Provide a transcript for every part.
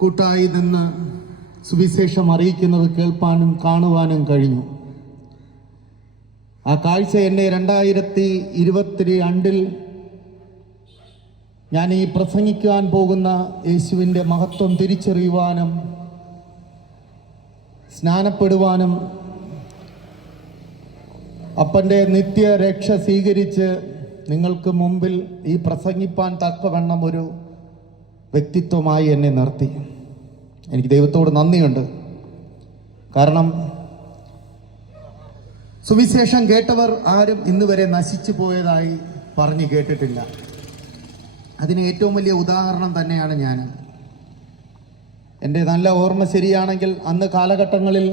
കൂട്ടായി നിന്ന് സുവിശേഷം അറിയിക്കുന്നത് കേൾപ്പാനും കാണുവാനും കഴിഞ്ഞു. ആ കാഴ്ച എന്നെ 2022 ഞാൻ ഈ പ്രസംഗിക്കാൻ പോകുന്ന യേശുവിൻ്റെ മഹത്വം തിരിച്ചറിയുവാനും സ്നാനപ്പെടുവാനും അപ്പൻ്റെ നിത്യരക്ഷ സ്വീകരിച്ച് നിങ്ങൾക്ക് മുമ്പിൽ ഈ പ്രസംഗിപ്പാൻ തക്കവണ്ണം ഒരു വ്യക്തിത്വമായി എന്നെ നിർത്തി. എനിക്ക് ദൈവത്തോട് നന്ദിയുണ്ട്. കാരണം സുവിശേഷം കേട്ടവർ ആരും ഇന്ന് വരെ നശിച്ചു പോയതായി പറഞ്ഞു കേട്ടിട്ടില്ല. അതിന് ഏറ്റവും വലിയ ഉദാഹരണം തന്നെയാണ് ഞാൻ. എൻ്റെ നല്ല ഓർമ്മ ശരിയാണെങ്കിൽ അന്ന് കാലഘട്ടങ്ങളിൽ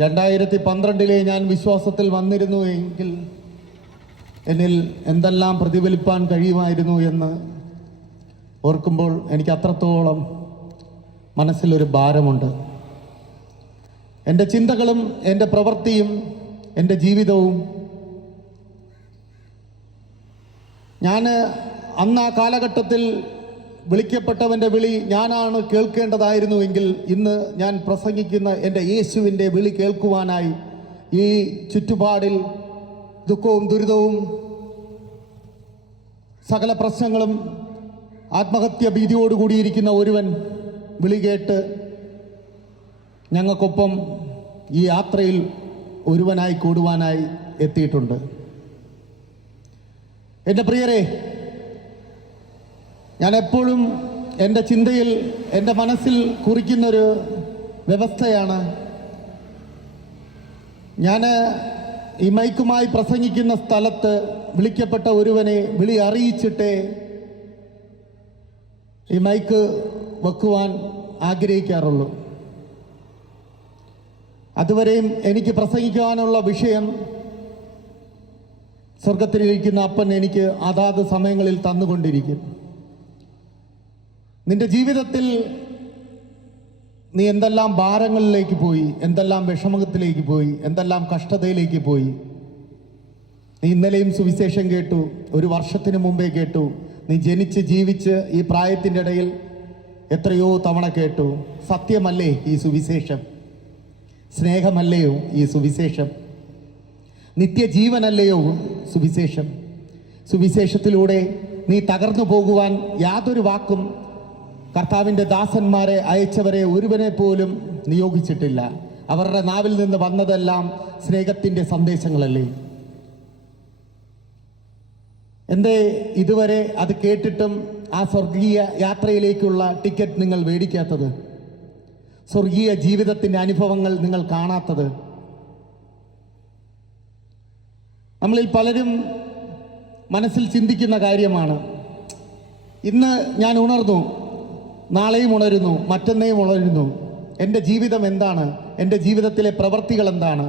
2012 ഞാൻ വിശ്വാസത്തിൽ വന്നിരുന്നു എങ്കിൽ എന്നിൽ എന്തെല്ലാം പ്രതിഫലിപ്പാൻ കഴിയുമായിരുന്നു എന്ന് ഓർക്കുമ്പോൾ എനിക്ക് അത്രത്തോളം മനസ്സിലൊരു ഭാരമുണ്ട്. എൻ്റെ ചിന്തകളും എൻ്റെ പ്രവൃത്തിയും എൻ്റെ ജീവിതവും ഞാൻ അന്ന് ആ കാലഘട്ടത്തിൽ വിളിക്കപ്പെട്ടവൻ്റെ വിളി ഞാനാണ് കേൾക്കേണ്ടതായിരുന്നുവെങ്കിൽ ഇന്ന് ഞാൻ പ്രസംഗിക്കുന്ന എൻ്റെ യേശുവിൻ്റെ വിളി കേൾക്കുവാനായി ഈ ചുറ്റുപാടിൽ ദുഃഖവും ദുരിതവും സകല പ്രശ്നങ്ങളും ആത്മഹത്യ ഭീതിയോടുകൂടിയിരിക്കുന്ന ഒരുവൻ വിളി കേട്ട് ഞങ്ങൾക്കൊപ്പം ഈ യാത്രയിൽ ഒരുവനായി കൂടുവാനായി എത്തിയിട്ടുണ്ട്. എൻ്റെ പ്രിയരെ, ഞാൻ എപ്പോഴും എൻ്റെ ചിന്തയിൽ എൻ്റെ മനസ്സിൽ കുറിക്കുന്നൊരു വ്യവസ്ഥയാണ്, ഞാൻ ഈ മൈക്കുമായി പ്രസംഗിക്കുന്ന സ്ഥലത്ത് വിളിക്കപ്പെട്ട ഒരുവനെ വിളി അറിയിച്ചിട്ടേ ഈ മൈക്ക് വെക്കുവാൻ ആഗ്രഹിക്കാറുള്ളൂ. അതുവരെയും എനിക്ക് പ്രസംഗിക്കുവാനുള്ള വിഷയം സ്വർഗത്തിലിരിക്കുന്ന അപ്പൻ എനിക്ക് അതാത് സമയങ്ങളിൽ തന്നുകൊണ്ടിരിക്കും. നിന്റെ ജീവിതത്തിൽ നീ എന്തെല്ലാം ഭാരങ്ങളിലേക്ക് പോയി, എന്തെല്ലാം വിഷമത്തിലേക്ക് പോയി, എന്തെല്ലാം കഷ്ടതയിലേക്ക് പോയി. നീ ഇന്നലെയും സുവിശേഷം കേട്ടു, ഒരു വർഷത്തിന് മുമ്പേ കേട്ടു, നീ ജനിച്ച് ജീവിച്ച് ഈ പ്രായത്തിൻ്റെ ഇടയിൽ എത്രയോ തവണ കേട്ടു. സത്യമല്ലേ ഈ സുവിശേഷം? സ്നേഹമല്ലയോ ഈ സുവിശേഷം? നിത്യജീവനല്ലയോ സുവിശേഷം? സുവിശേഷത്തിലൂടെ നീ തകർന്നു പോകുവാൻ യാതൊരു വാക്കും കർത്താവിൻ്റെ ദാസന്മാരെ അയച്ചവരെ ഒരുവനെ പോലും നിയോഗിച്ചിട്ടില്ല. അവരുടെ നാവിൽ നിന്ന് വന്നതെല്ലാം സ്നേഹത്തിൻ്റെ സന്ദേശങ്ങളല്ലേ? എന്തേ ഇതുവരെ അത് കേട്ടിട്ടും ആ സ്വർഗീയ യാത്രയിലേക്കുള്ള ടിക്കറ്റ് നിങ്ങൾ മേടിക്കാത്തത്? സ്വർഗീയ ജീവിതത്തിൻ്റെ അനുഭവങ്ങൾ നിങ്ങൾ കാണാത്തത്? നമ്മളിൽ പലരും മനസ്സിൽ ചിന്തിക്കുന്ന കാര്യമാണ്, ഇന്ന് ഞാൻ ഉണർന്നു, നാളെയും ഉണരുന്നു, മറ്റന്നേയും ഉണരുന്നു. എൻ്റെ ജീവിതം എന്താണ്? എൻ്റെ ജീവിതത്തിലെ പ്രവൃത്തികൾ എന്താണ്?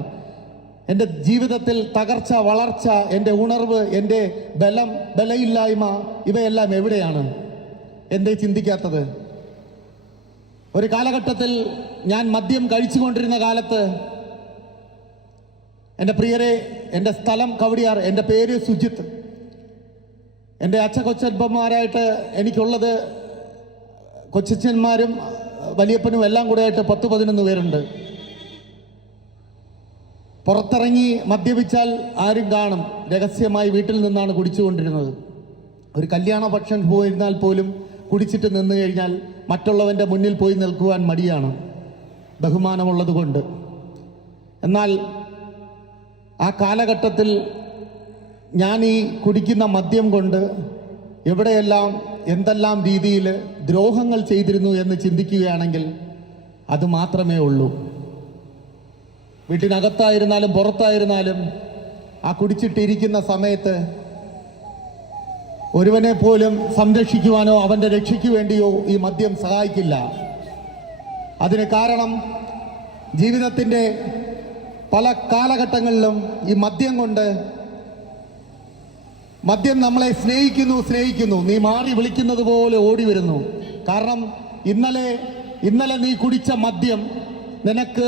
എൻ്റെ ജീവിതത്തിൽ തകർച്ച, വളർച്ച, എൻ്റെ ഉണർവ്, എൻ്റെ ബലം, ബലയില്ലായ്മ, ഇവയെല്ലാം എവിടെയാണ്? എന്തേ ചിന്തിക്കാത്തത്? ഒരു കാലഘട്ടത്തിൽ ഞാൻ മദ്യം കഴിച്ചുകൊണ്ടിരുന്ന കാലത്ത്, എൻ്റെ പ്രിയരെ, എൻ്റെ സ്ഥലം കവടിയാർ, എൻ്റെ പേര് സുജിത്ത്. എൻ്റെ കൊച്ചപ്പന്മാരായിട്ട് എനിക്കുള്ളത് കൊച്ചന്മാരും വലിയപ്പനും എല്ലാം കൂടെ ആയിട്ട് 10-11 പേരുണ്ട്. പുറത്തിറങ്ങി മദ്യപിച്ചാൽ ആരും കാണും. രഹസ്യമായി വീട്ടിൽ നിന്നാണ് കുടിച്ചുകൊണ്ടിരുന്നത്. ഒരു കല്യാണ ഭക്ഷണം പോയിരുന്നാൽ പോലും കുടിച്ചിട്ട് നിന്ന് കഴിഞ്ഞാൽ മറ്റുള്ളവൻ്റെ മുന്നിൽ പോയി നിൽക്കുവാൻ മടിയാണ്, ബഹുമാനമുള്ളത് കൊണ്ട്. എന്നാൽ ആ കാലഘട്ടത്തിൽ ഞാൻ ഈ കുടിക്കുന്ന മദ്യം കൊണ്ട് എവിടെയെല്ലാം എന്തെല്ലാം രീതിയിൽ ദ്രോഹങ്ങൾ ചെയ്തിരുന്നു എന്ന് ചിന്തിക്കുകയാണെങ്കിൽ അത് മാത്രമേ ഉള്ളൂ. വീട്ടിനകത്തായിരുന്നാലും പുറത്തായിരുന്നാലും ആ കുടിച്ചിട്ടിരിക്കുന്ന സമയത്ത് ഒരുവനെ പോലും സംരക്ഷിക്കുവാനോ അവൻ്റെ രക്ഷയ്ക്ക് വേണ്ടിയോ ഈ മദ്യം സഹായിക്കില്ല. അതിന് കാരണം ജീവിതത്തിൻ്റെ പല കാലഘട്ടങ്ങളിലും ഈ മദ്യം കൊണ്ട്, മദ്യം നമ്മളെ സ്നേഹിക്കുന്നു, നീ മാറി വിളിക്കുന്നത് പോലെ ഓടി വരുന്നു. കാരണം ഇന്നലെ നീ കുടിച്ച മദ്യം നിനക്ക്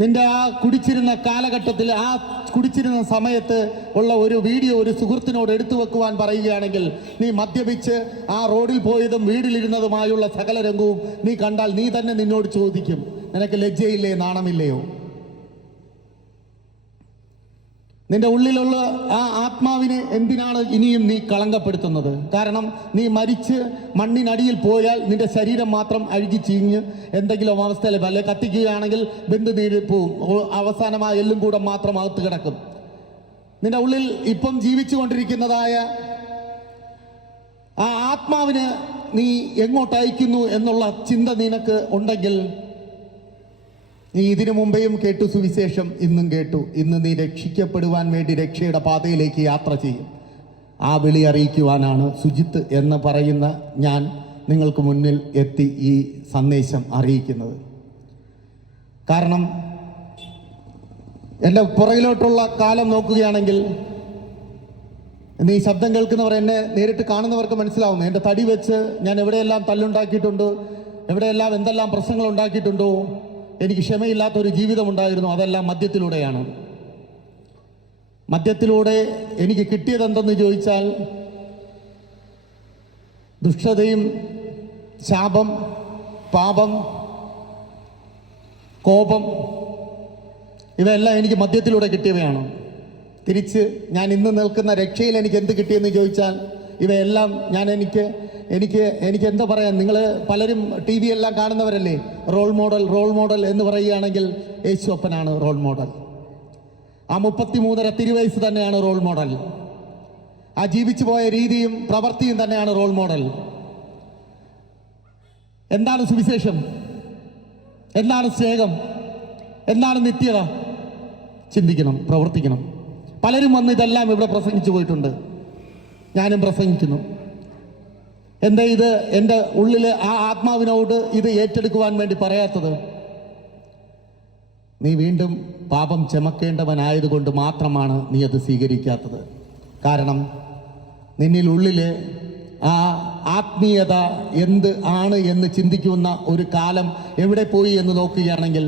നിന്റെ ആ കുടിച്ചിരുന്ന കാലഘട്ടത്തിൽ, ആ കുടിച്ചിരുന്ന സമയത്ത് ഉള്ള ഒരു വീഡിയോ ഒരു സുഹൃത്തിനോട് എടുത്തു വെക്കുവാൻ പറയുകയാണെങ്കിൽ, നീ മദ്യപിച്ച് ആ റോഡിൽ പോയതും വീട്ടിലിരുന്നതുമായുള്ള സകല രംഗവും നീ കണ്ടാൽ നീ തന്നെ നിന്നോട് ചോദിക്കും, നിനക്ക് ലജ്ജയില്ലേ, നാണമില്ലയോ? നിന്റെ ഉള്ളിലുള്ള ആ ആത്മാവിനെ എന്തിനാണ് ഇനിയും നീ കളങ്കപ്പെടുത്തുന്നത്? കാരണം നീ മരിച്ച് മണ്ണിനടിയിൽ പോയാൽ നിന്റെ ശരീരം മാത്രം അഴുകി ചീഞ്ഞ് എന്തെങ്കിലും അവസ്ഥയിൽ വല്ല കത്തിക്കുകയാണെങ്കിൽ ബന്ധുനീര് പോവും, അവസാനമായി എല്ലും കൂടെ മാത്രം അകത്ത് കിടക്കും. നിന്റെ ഉള്ളിൽ ഇപ്പം ജീവിച്ചു കൊണ്ടിരിക്കുന്നതായ ആ ആത്മാവിന് നീ എങ്ങോട്ട് അയക്കുന്നു എന്നുള്ള ചിന്ത നിനക്ക് ഉണ്ടെങ്കിൽ, നീ ഇതിനു മുമ്പേയും കേട്ടു സുവിശേഷം, ഇന്നും കേട്ടു. ഇന്ന് നീ രക്ഷിക്കപ്പെടുവാൻ വേണ്ടി രക്ഷയുടെ പാതയിലേക്ക് യാത്ര ചെയ്യും. ആ വിളി അറിയിക്കുവാനാണ് സുജിത്ത് എന്ന് പറയുന്ന ഞാൻ നിങ്ങൾക്ക് മുന്നിൽ എത്തി ഈ സന്ദേശം അറിയിക്കുന്നത്. കാരണം എൻ്റെ പുറകിലോട്ടുള്ള കാലം നോക്കുകയാണെങ്കിൽ, ഇന്ന് ഈ ശബ്ദം കേൾക്കുന്നവർ, എന്നെ നേരിട്ട് കാണുന്നവർക്ക് മനസ്സിലാവും, എൻ്റെ തടി വെച്ച് ഞാൻ എവിടെയെല്ലാം തല്ലുണ്ടാക്കിയിട്ടുണ്ടോ, എവിടെയെല്ലാം എന്തെല്ലാം പ്രശ്നങ്ങൾ ഉണ്ടാക്കിയിട്ടുണ്ടോ. എനിക്ക് ക്ഷമയില്ലാത്തൊരു ജീവിതമുണ്ടായിരുന്നു. അതെല്ലാം മദ്യത്തിലൂടെയാണ്. മദ്യത്തിലൂടെ എനിക്ക് കിട്ടിയതെന്തെന്ന് ചോദിച്ചാൽ, ദുഷ്ടതയും ശാപം, പാപം, കോപം, ഇവയെല്ലാം എനിക്ക് മദ്യത്തിലൂടെ കിട്ടിയവയാണ്. തിരിച്ച് ഞാൻ ഇന്ന് നിൽക്കുന്ന രക്ഷയിൽ എനിക്ക് എന്ത് കിട്ടിയെന്ന് ചോദിച്ചാൽ, ഇവയെല്ലാം ഞാൻ എനിക്ക് എന്താ പറയാൻ, നിങ്ങൾ പലരും ടി വി എല്ലാം കാണുന്നവരല്ലേ, റോൾ മോഡൽ എന്ന് പറയുകയാണെങ്കിൽ യേശുവപ്പനാണ് റോൾ മോഡൽ. ആ 33.5 തിരുവയസ്സ് തന്നെയാണ് റോൾ മോഡൽ. ആ ജീവിച്ചു പോയ രീതിയും പ്രവൃത്തിയും തന്നെയാണ് റോൾ മോഡൽ. എന്താണ് സുവിശേഷം? എന്താണ് സ്നേഹം? എന്താണ് നിത്യത? ചിന്തിക്കണം, പ്രവർത്തിക്കണം. പലരും വന്ന് ഇതെല്ലാം ഇവിടെ പ്രസംഗിച്ചു പോയിട്ടുണ്ട്. ഞാനും പ്രസംഗിക്കുന്നു. എന്താ ഇത് എൻ്റെ ഉള്ളിലെ ആ ആത്മാവിനോട് ഇത് ഏറ്റെടുക്കുവാൻ വേണ്ടി പറയാത്തത്? നീ വീണ്ടും പാപം ചുമക്കേണ്ടവനായതുകൊണ്ട് മാത്രമാണ് നീ അത് സ്വീകരിക്കാത്തത്. കാരണം നിന്നിൽ ഉള്ളിലെ ആ ആത്മീയത എന്ത് ആണ് എന്ന് ചിന്തിക്കുന്ന ഒരു കാലം എവിടെ പോയി എന്ന് നോക്കുകയാണെങ്കിൽ,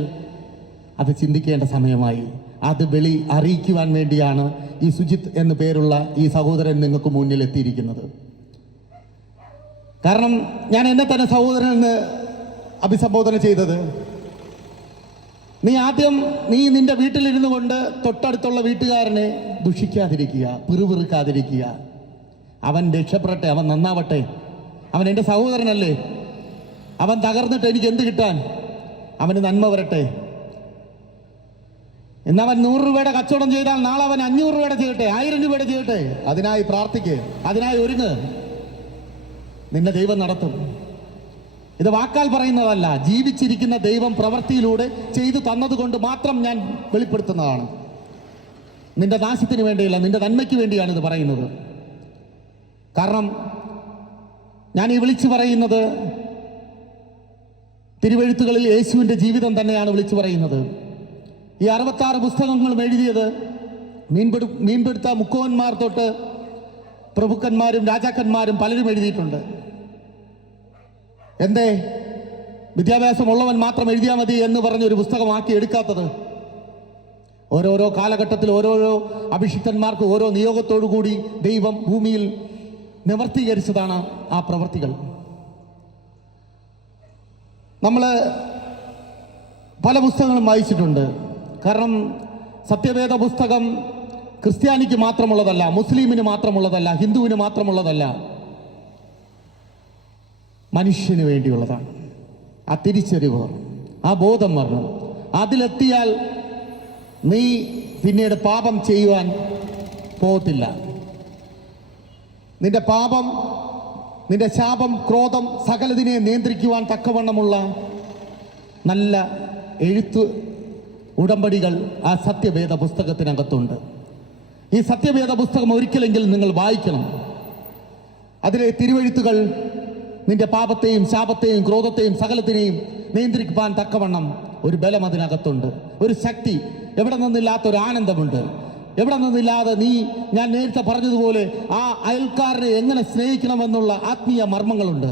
അത് ചിന്തിക്കേണ്ട സമയമായി. അത് വെളി അറിയിക്കുവാൻ വേണ്ടിയാണ് ഈ സുജിത്ത് എന്നു പേരുള്ള ഈ സഹോദരൻ നിങ്ങൾക്ക് മുന്നിൽ എത്തിയിരിക്കുന്നത്. കാരണം ഞാൻ എന്നെ തന്നെ സഹോദരൻ എന്ന് അഭിസംബോധന ചെയ്തത്, നീ നിന്റെ വീട്ടിലിരുന്നു കൊണ്ട് തൊട്ടടുത്തുള്ള വീട്ടുകാരനെ ദുഷിക്കാതിരിക്കുക, പിറുപിറുക്കാതിരിക്കുക. അവൻ രക്ഷപ്പെടട്ടെ, അവൻ നന്നാവട്ടെ, അവൻ എൻ്റെ സഹോദരനല്ലേ, അവൻ തകർന്നിട്ട് എനിക്ക് എന്ത് കിട്ടാൻ, അവന് നന്മ വരട്ടെ. എന്നവൻ 100 രൂപയുടെ കച്ചവടം ചെയ്താൽ നാളെ അവൻ 500 രൂപയുടെ ചെയ്യട്ടെ, 1000 രൂപയുടെ ചെയ്യട്ടെ. അതിനായി പ്രാർത്ഥിക്ക്, അതിനായി ഒരുങ്ങ്. നിന്നെ ദൈവം നടത്തും. ഇത് വാക്കാൽ പറയുന്നതല്ല, ജീവിച്ചിരിക്കുന്ന ദൈവം പ്രവൃത്തിയിലൂടെ ചെയ്തു തന്നതുകൊണ്ട് മാത്രം ഞാൻ വെളിപ്പെടുത്തുന്നതാണ്. നിന്റെ നാശത്തിന് വേണ്ടിയല്ല, നിന്റെ നന്മയ്ക്ക് വേണ്ടിയാണ് ഇത് പറയുന്നത്. കാരണം ഞാൻ ഈ വിളിച്ചു പറയുന്നത് തിരുവെഴുത്തുകളിൽ യേശുവിൻ്റെ ജീവിതം തന്നെയാണ് വിളിച്ചു പറയുന്നത്. ഈ 66 പുസ്തകങ്ങളും എഴുതിയത് മീൻപിടുത്ത മുക്കുവന്മാർ തൊട്ട് പ്രഭുക്കന്മാരും രാജാക്കന്മാരും പലരും എഴുതിയിട്ടുണ്ട്. എന്തേ വിദ്യാഭ്യാസമുള്ളവൻ മാത്രം എഴുതിയാൽ മതി എന്ന് പറഞ്ഞൊരു പുസ്തകമാക്കി എടുക്കാത്തത്? ഓരോരോ കാലഘട്ടത്തിൽ ഓരോരോ അഭിഷിക്തന്മാർക്ക് ഓരോ നിയോഗത്തോടു കൂടി ദൈവം ഭൂമിയിൽ നിവർത്തീകരിച്ചതാണ് ആ പ്രവൃത്തികൾ. നമ്മൾ പല പുസ്തകങ്ങളും വായിച്ചിട്ടുണ്ട്. കാരണം സത്യവേദ പുസ്തകം ക്രിസ്ത്യാനിക്ക് മാത്രമുള്ളതല്ല, മുസ്ലിമിന് മാത്രമുള്ളതല്ല, ഹിന്ദുവിന് മാത്രമുള്ളതല്ല, മനുഷ്യന് വേണ്ടിയുള്ളതാണ്. ആ തിരിച്ചറിവ്, ആ ബോധം വരണം. അതിലെത്തിയാൽ നീ പിന്നീട് പാപം ചെയ്യുവാൻ പോകത്തില്ല. നിന്റെ പാപം, നിന്റെ ശാപം, ക്രോധം സകലതിനെ നിയന്ത്രിക്കുവാൻ തക്കവണ്ണമുള്ള നല്ല എഴുത്ത് ഉടമ്പടികൾ ആ സത്യവേദ പുസ്തകത്തിനകത്തുണ്ട്. ഈ സത്യവേദ പുസ്തകം ഒരിക്കലെങ്കിലും നിങ്ങൾ വായിക്കണം. അതിലെ തിരുവെഴുത്തുകൾ നിന്റെ പാപത്തെയും ശാപത്തെയും ക്രോധത്തെയും സകലത്തിനെയും നിയന്ത്രിക്കുവാൻ തക്കവണ്ണം ഒരു ബലം അതിനകത്തുണ്ട്, ഒരു ശക്തി. എവിടെ നിന്നില്ലാത്തൊരു ആനന്ദമുണ്ട്, എവിടെ നിന്നില്ലാതെ ഞാൻ നേരത്തെ പറഞ്ഞതുപോലെ ആ അയൽക്കാരനെ എങ്ങനെ സ്നേഹിക്കണമെന്നുള്ള ആത്മീയ മർമ്മങ്ങളുണ്ട്.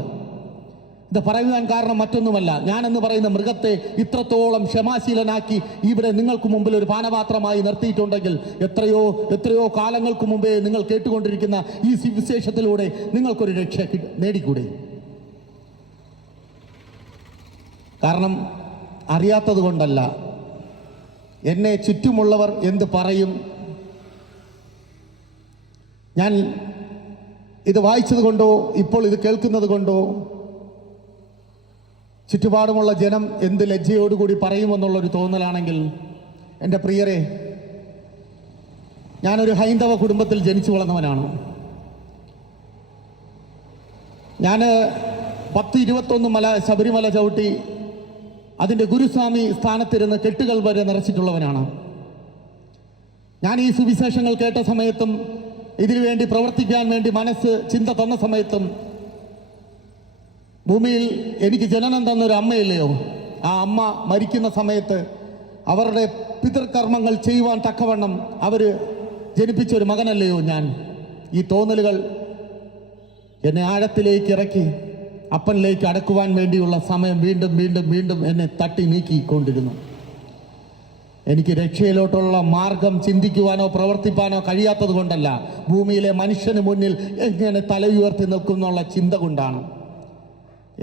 ഇത് പറയുവാൻ കാരണം മറ്റൊന്നുമല്ല, ഞാനെന്ന് പറയുന്ന മൃഗത്തെ ഇത്രത്തോളം ക്ഷമാശീലനാക്കി ഇവിടെ നിങ്ങൾക്ക് മുമ്പിൽ ഒരു പാനപാത്രമായി നിർത്തിയിട്ടുണ്ടെങ്കിൽ എത്രയോ എത്രയോ കാലങ്ങൾക്ക് മുമ്പേ നിങ്ങൾ കേട്ടുകൊണ്ടിരിക്കുന്ന ഈ സുവിശേഷത്തിലൂടെ നിങ്ങൾക്കൊരു രക്ഷ നേടിക്കൂടെ? കാരണം അറിയാത്തത് കൊണ്ടല്ല, എന്നെ ചുറ്റുമുള്ളവർ എന്ത് പറയും, ഞാൻ ഇത് വായിച്ചത് കൊണ്ടോ ഇപ്പോൾ ഇത് കേൾക്കുന്നത് കൊണ്ടോ ചുറ്റുപാടുമുള്ള ജനം എന്ത് ലജ്ജയോടുകൂടി പറയുമെന്നുള്ളൊരു തോന്നലാണെങ്കിൽ, എൻ്റെ പ്രിയരെ, ഞാനൊരു ഹൈന്ദവ കുടുംബത്തിൽ ജനിച്ചു വളർന്നവനാണ്. ഞാൻ 10-21 ശബരിമല ചവിട്ടി അതിൻ്റെ ഗുരുസ്വാമി സ്ഥാനത്തിരുന്ന് കെട്ടുകൾ വരെ നിറച്ചിട്ടുള്ളവനാണ്. ഞാൻ ഈ സുവിശേഷങ്ങൾ കേട്ട സമയത്തും ഇതിനു വേണ്ടി പ്രവർത്തിക്കാൻ വേണ്ടി മനസ്സ് ചിന്ത തന്ന സമയത്തും ഭൂമിയിൽ എനിക്ക് ജനനം തന്നൊരു അമ്മയില്ലയോ, ആ അമ്മ മരിക്കുന്ന സമയത്ത് അവരുടെ പിതൃകർമ്മങ്ങൾ ചെയ്യുവാൻ തക്കവണ്ണം അവർ ജനിപ്പിച്ചൊരു മകനല്ലയോ ഞാൻ? ഈ തോന്നലുകൾ എന്നെ ആഴത്തിലേക്ക് ഇറക്കി അപ്പനിലേക്ക് അടക്കുവാൻ വേണ്ടിയുള്ള സമയം വീണ്ടും വീണ്ടും വീണ്ടും എന്നെ തട്ടി നീക്കിക്കൊണ്ടിരുന്നു. എനിക്ക് രക്ഷയിലോട്ടുള്ള മാർഗം ചിന്തിക്കുവാനോ പ്രവർത്തിപ്പാനോ കഴിയാത്തത് കൊണ്ടല്ല, ഭൂമിയിലെ മനുഷ്യന് മുന്നിൽ എങ്ങനെ തല ഉയർത്തി നിൽക്കുന്നുള്ള ചിന്ത കൊണ്ടാണ്.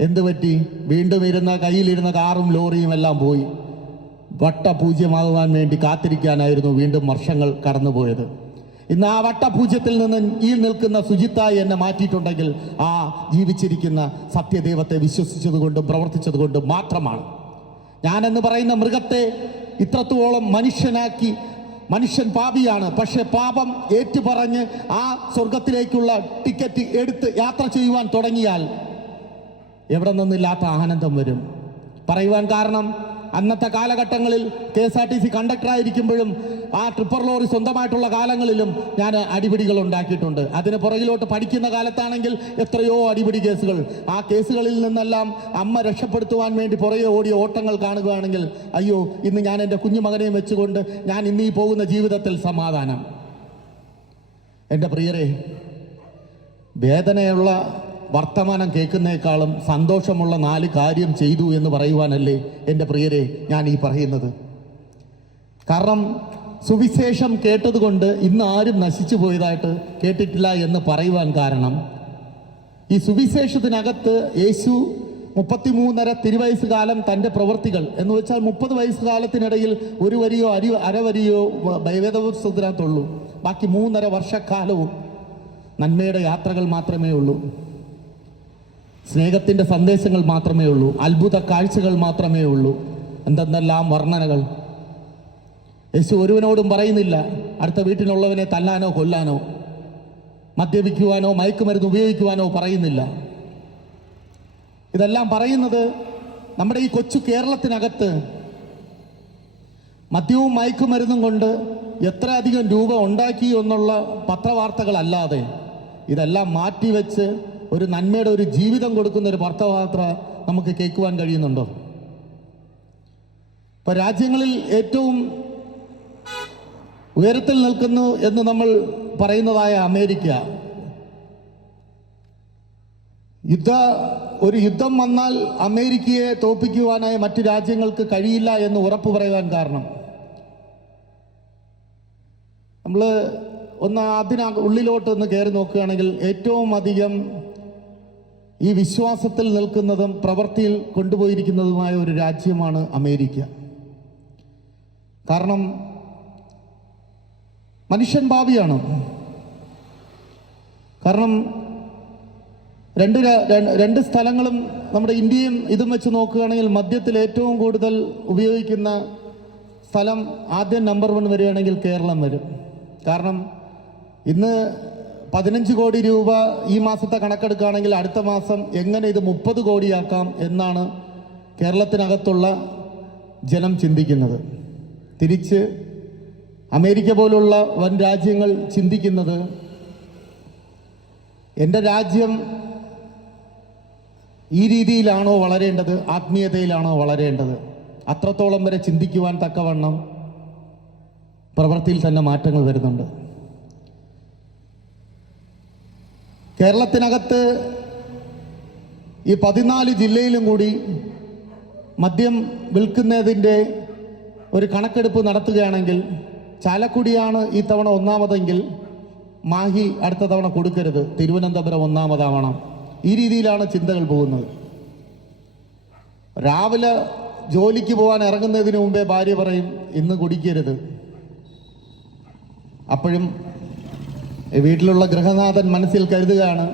എന്തുപറ്റി? വീണ്ടും കയ്യിലിരുന്ന കാറും ലോറിയും എല്ലാം പോയി. വട്ടപൂജ്യമാകുവാൻ വേണ്ടി കാത്തിരിക്കാനായിരുന്നു വീണ്ടും വർഷങ്ങൾ കടന്നുപോയത്. ഇന്ന് ആ വട്ടപൂജ്യത്തിൽ നിന്ന് ഈ നിൽക്കുന്ന ശുചിത്തായി എന്നെ മാറ്റിയിട്ടുണ്ടെങ്കിൽ ആ ജീവിച്ചിരിക്കുന്ന സത്യദൈവത്തെ വിശ്വസിച്ചതുകൊണ്ടും പ്രവർത്തിച്ചതുകൊണ്ടും മാത്രമാണ്. ഞാനെന്ന് പറയുന്ന മൃഗത്തെ ഇത്രത്തോളം മനുഷ്യനാക്കി, മനുഷ്യൻ പാപിയാണ്, പക്ഷെ പാപം ഏറ്റുപറഞ്ഞ് ആ സ്വർഗത്തിലേക്കുള്ള ടിക്കറ്റ് എടുത്ത് യാത്ര ചെയ്യുവാൻ തുടങ്ങിയാൽ എവിടെ നിന്നില്ലാത്ത ആനന്ദം വരും. പറയുവാൻ കാരണം, അന്നത്തെ കാലഘട്ടങ്ങളിൽ KSRTC കണ്ടക്ടറായിരിക്കുമ്പോഴും ആ ട്രിപ്പർ ലോറി സ്വന്തമായിട്ടുള്ള കാലങ്ങളിലും ഞാൻ അടിപിടികൾ ഉണ്ടാക്കിയിട്ടുണ്ട്. അതിന് പുറകിലോട്ട് പഠിക്കുന്ന കാലത്താണെങ്കിൽ എത്രയോ അടിപിടി കേസുകൾ. ആ കേസുകളിൽ നിന്നെല്ലാം അമ്മ രക്ഷപ്പെടുത്തുവാൻ വേണ്ടി പുറകെ ഓടിയ ഓട്ടങ്ങൾ കാണുകയാണെങ്കിൽ, അയ്യോ, ഇന്ന് ഞാൻ എൻ്റെ കുഞ്ഞുമകനെയും വെച്ചുകൊണ്ട് ഞാൻ ഇന്നീ പോകുന്ന ജീവിതത്തിൽ സമാധാനം. എൻ്റെ പ്രിയരെ, വേദനയുള്ള വർത്തമാനം കേൾക്കുന്നേക്കാളും സന്തോഷമുള്ള 4 കാര്യം ചെയ്തു എന്ന് പറയുവാനല്ലേ എൻ്റെ പ്രിയരെ ഞാൻ ഈ പറയുന്നത്. കാരണം സുവിശേഷം കേട്ടതുകൊണ്ട് ഇന്ന് ആരും നശിച്ചു പോയതായിട്ട് കേട്ടിട്ടില്ല എന്ന് പറയുവാൻ കാരണം, ഈ സുവിശേഷത്തിനകത്ത് യേശു 33.5 തിരുവയസ്സുകാലം തൻ്റെ പ്രവൃത്തികൾ എന്ന് വെച്ചാൽ 30 വയസ്സുകാലത്തിനിടയിൽ ഒരു വരിയോ അരവരിയോ വേദപുസ്തകത്തിനകത്തുള്ളൂ. ബാക്കി 3.5 വർഷക്കാലവും നന്മയുടെ യാത്രകൾ മാത്രമേ ഉള്ളൂ, സ്നേഹത്തിൻ്റെ സന്ദേശങ്ങൾ മാത്രമേ ഉള്ളൂ, അത്ഭുത കാഴ്ചകൾ മാത്രമേ ഉള്ളൂ. എന്തെന്നെല്ലാം വർണ്ണനകൾ! യേശു ഒരുവനോടും പറയുന്നില്ല അടുത്ത വീട്ടിലുള്ളവനെ തല്ലാനോ കൊല്ലാനോ മദ്യപിക്കുവാനോ മയക്കുമരുന്ന് ഉപയോഗിക്കുവാനോ പറയുന്നില്ല. ഇതെല്ലാം പറയുന്നത് നമ്മുടെ ഈ കൊച്ചു കേരളത്തിനകത്ത് മദ്യവും മയക്കുമരുന്നും കൊണ്ട് എത്ര അധികം രൂപ ഉണ്ടാക്കി എന്നുള്ള പത്രവാർത്തകളല്ലാതെ ഇതെല്ലാം മാറ്റിവെച്ച് ഒരു നന്മയുടെ ഒരു ജീവിതം കൊടുക്കുന്ന ഒരു വാർത്ത നമുക്ക് കേൾക്കുവാൻ കഴിയുന്നുണ്ടോ? ഇപ്പൊ രാജ്യങ്ങളിൽ ഏറ്റവും ഉയരത്തിൽ നിൽക്കുന്നു എന്ന് നമ്മൾ പറയുന്നതായ അമേരിക്ക, ഒരു യുദ്ധം വന്നാൽ അമേരിക്കയെ തോൽപ്പിക്കുവാനായി മറ്റു രാജ്യങ്ങൾക്ക് കഴിയില്ല എന്ന് ഉറപ്പ് പറയുവാൻ കാരണം, നമ്മൾ ഉള്ളിലോട്ട് ഒന്ന് കയറി നോക്കുകയാണെങ്കിൽ ഏറ്റവും അധികം ഈ വിശ്വാസത്തിൽ നിൽക്കുന്നതും പ്രവൃത്തിയിൽ കൊണ്ടുപോയിരിക്കുന്നതുമായ ഒരു രാജ്യമാണ് അമേരിക്ക. കാരണം മനുഷ്യൻ പാപിയാണ്. കാരണം രണ്ട് സ്ഥലങ്ങളും നമ്മുടെ ഇന്ത്യയും ഇതും വെച്ച് നോക്കുകയാണെങ്കിൽ മദ്യത്തിൽ ഏറ്റവും കൂടുതൽ ഉപയോഗിക്കുന്ന സ്ഥലം ആദ്യം നമ്പർ 1 വരികയാണെങ്കിൽ കേരളം വരും. കാരണം ഇന്ന് 15 കോടി രൂപ ഈ മാസത്തെ കണക്കെടുക്കുകയാണെങ്കിൽ അടുത്ത മാസം എങ്ങനെ ഇത് 30 കോടിയാക്കാം എന്നാണ് കേരളത്തിനകത്തുള്ള ജനം ചിന്തിക്കുന്നത്. തിരിച്ച് അമേരിക്ക പോലുള്ള വൻ രാജ്യങ്ങൾ ചിന്തിക്കുന്നത്, എൻ്റെ രാജ്യം ഈ രീതിയിലാണോ വളരേണ്ടത്, ആത്മീയതയിലാണോ വളരേണ്ടത്? അത്രത്തോളം വരെ ചിന്തിക്കുവാൻ തക്കവണ്ണം പ്രവൃത്തിയിൽ തന്നെ മാറ്റങ്ങൾ വരുന്നുണ്ട്. കേരളത്തിനകത്ത് ഈ 14 ജില്ലയിലും കൂടി മദ്യം വിൽക്കുന്നതിൻ്റെ ഒരു കണക്കെടുപ്പ് നടത്തുകയാണെങ്കിൽ ചാലക്കുടിയാണ് ഈ തവണ ഒന്നാമതെങ്കിൽ മാഹി അടുത്ത തവണ കൊടുക്കരുത്, തിരുവനന്തപുരം ഒന്നാമതാവണം. ഈ രീതിയിലാണ് ചിന്തകൾ പോകുന്നത്. രാവിലെ ജോലിക്ക് പോകാൻ ഇറങ്ങുന്നതിന് മുമ്പേ ഭാര്യ പറയും ഇന്ന് കുടിക്കരുത്. അപ്പോഴും വീട്ടിലുള്ള ഗൃഹനാഥൻ മനസ്സിൽ കരുതുകയാണ്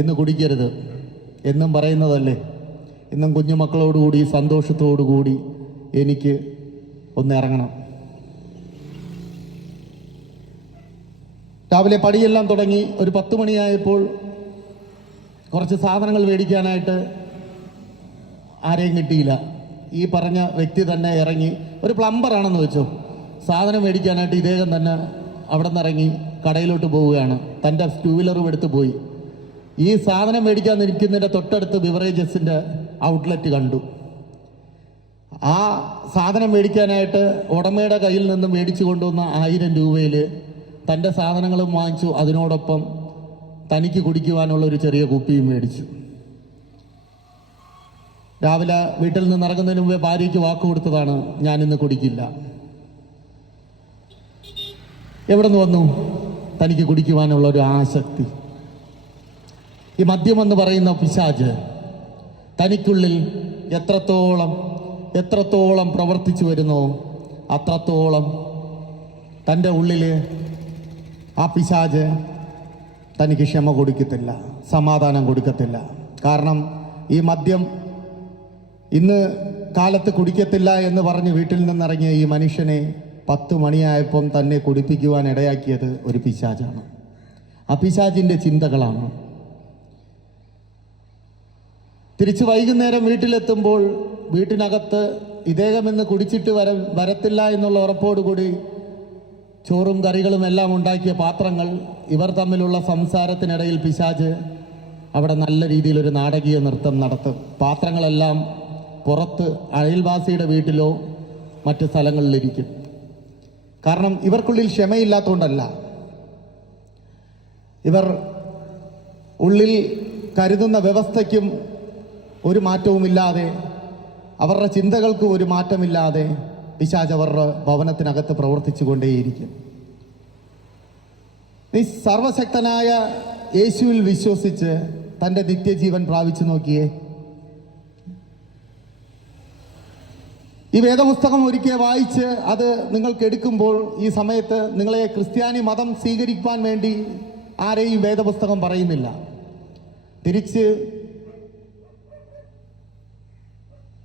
ഇന്ന് കുടിക്കരുത് എന്നും പറയുന്നതല്ലേ. ഇന്നും കുഞ്ഞുമക്കളോടുകൂടി സന്തോഷത്തോടുകൂടി എനിക്ക് ഒന്ന് ഇറങ്ങണം. രാവിലെ പടിയെല്ലാം തുടങ്ങി ഒരു 10 മണിയായപ്പോൾ കുറച്ച് സാധനങ്ങൾ മേടിക്കാനായിട്ട് ആരെയും കിട്ടിയില്ല. ഈ പറഞ്ഞ വ്യക്തി തന്നെ ഇറങ്ങി, ഒരു പ്ലംബറാണെന്ന് വെച്ചോ, സാധനം മേടിക്കാനായിട്ട് ഇദ്ദേഹം തന്നെ അവിടെ നിന്ന് ഇറങ്ങി കടയിലോട്ട് പോവുകയാണ്. തൻ്റെ 2 വീലറും എടുത്ത് പോയി. ഈ സാധനം മേടിക്കാൻ നിൽക്കുന്നതിൻ്റെ തൊട്ടടുത്ത് ബിവറേജസിൻ്റെ ഔട്ട്ലെറ്റ് കണ്ടു. ആ സാധനം മേടിക്കാനായിട്ട് ഉടമയുടെ കയ്യിൽ നിന്ന് മേടിച്ചു കൊണ്ടുവന്ന 1000 രൂപയിൽ തൻ്റെ സാധനങ്ങളും വാങ്ങിച്ചു. അതിനോടൊപ്പം തനിക്ക് കുടിക്കുവാനുള്ള ഒരു ചെറിയ കുപ്പിയും മേടിച്ചു. രാവിലെ വീട്ടിൽ നിന്ന് ഇറങ്ങുന്നതിന് മുമ്പേ ഭാര്യയ്ക്ക് വാക്ക് കൊടുത്തതാണ്, ഞാനിന്ന് കുടിക്കില്ല. എവിടെ നിന്ന് വന്നു തനിക്ക് കുടിക്കുവാനുള്ള ഒരു ആസക്തി? ഈ മദ്യമെന്ന് പറയുന്ന പിശാച് തനിക്കുള്ളിൽ എത്രത്തോളം പ്രവർത്തിച്ചു വരുന്നോ അത്രത്തോളം തൻ്റെ ഉള്ളിൽ ആ പിശാച് തനിക്ക് ക്ഷമ കൊടുക്കത്തില്ല, സമാധാനം കൊടുക്കത്തില്ല. കാരണം ഈ മദ്യം ഇന്ന് കാലത്ത് കുടിക്കത്തില്ല എന്ന് പറഞ്ഞ് വീട്ടിൽ നിന്നിറങ്ങിയ ഈ മനുഷ്യനെ 10 മണിയായപ്പം തന്നെ കുടിപ്പിക്കുവാൻ ഇടയാക്കിയത് ഒരു പിശാചാണ്. ആ പിശാചിൻ്റെ ചിന്തകളാണ്. തിരിച്ച് വൈകുന്നേരം വീട്ടിലെത്തുമ്പോൾ വീട്ടിനകത്ത് ഇദ്ദേഹം ഇന്ന് കുടിച്ചിട്ട് വരത്തില്ല എന്നുള്ള ഉറപ്പോടുകൂടി ചോറും കറികളും എല്ലാം ഉണ്ടാക്കിയ പാത്രങ്ങൾ, ഇവർ തമ്മിലുള്ള സംസാരത്തിനിടയിൽ പിശാച് അവിടെ നല്ല രീതിയിലൊരു നാടകീയ നൃത്തം നടത്തും. പാത്രങ്ങളെല്ലാം പുറത്ത് അയൽവാസിയുടെ വീട്ടിലോ മറ്റ് സ്ഥലങ്ങളിലിരിക്കും. കാരണം ഇവർക്കുള്ളിൽ ക്ഷമയില്ലാത്തതുകൊണ്ടല്ല, ഇവർ ഉള്ളിൽ കരുതുന്ന വ്യവസ്ഥയ്ക്കും ഒരു മാറ്റവുമില്ലാതെ, അവരുടെ ചിന്തകൾക്ക് ഒരു മാറ്റമില്ലാതെ പിശാച് അവരുടെ ഭവനത്തിനകത്ത് പ്രവർത്തിച്ചു കൊണ്ടേയിരിക്കും. നീ സർവശക്തനായ യേശുവിൽ വിശ്വസിച്ച് തൻ്റെ നിത്യജീവൻ പ്രാപിച്ചു നോക്കിയേ. ഈ വേദപുസ്തകം ഒരിക്കൽ വായിച്ച് അത് നിങ്ങൾക്ക് എടുക്കുമ്പോൾ ഈ സമയത്ത് നിങ്ങളെ ക്രിസ്ത്യാനി മതം സ്വീകരിക്കാൻ വേണ്ടി ആരെയും വേദപുസ്തകം പറയുന്നില്ല. തിരിച്ച്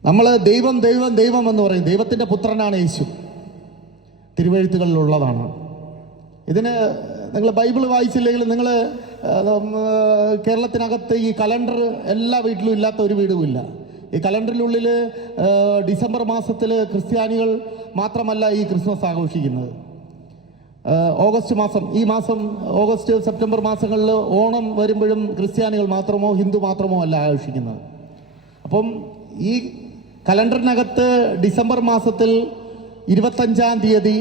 നമ്മൾ ദൈവം ദൈവം ദൈവം എന്ന് പറയും. ദൈവത്തിൻ്റെ പുത്രനാണ് യേശു, തിരുവെഴുത്തുകളിലുള്ളതാണ്. ഇതിന് നിങ്ങൾ ബൈബിൾ വായിച്ചില്ലെങ്കിൽ നിങ്ങൾ കേരളത്തിനകത്ത് ഈ കലണ്ടർ എല്ലാ വീട്ടിലും ഇല്ലാത്ത ഒരു വീടുമില്ല. ഈ കലണ്ടറിനുള്ളിൽ ഡിസംബർ മാസത്തിൽ ക്രിസ്ത്യാനികൾ മാത്രമല്ല ഈ ക്രിസ്മസ് ആഘോഷിക്കുന്നത്. ഓഗസ്റ്റ് മാസം, ഈ മാസം ഓഗസ്റ്റ് സെപ്റ്റംബർ മാസങ്ങളിൽ ഓണം വരുമ്പോഴും ക്രിസ്ത്യാനികൾ മാത്രമോ ഹിന്ദു മാത്രമോ അല്ല ആഘോഷിക്കുന്നത്. അപ്പം ഈ കലണ്ടറിനകത്ത് ഡിസംബർ മാസത്തിൽ 25-ാം തീയതി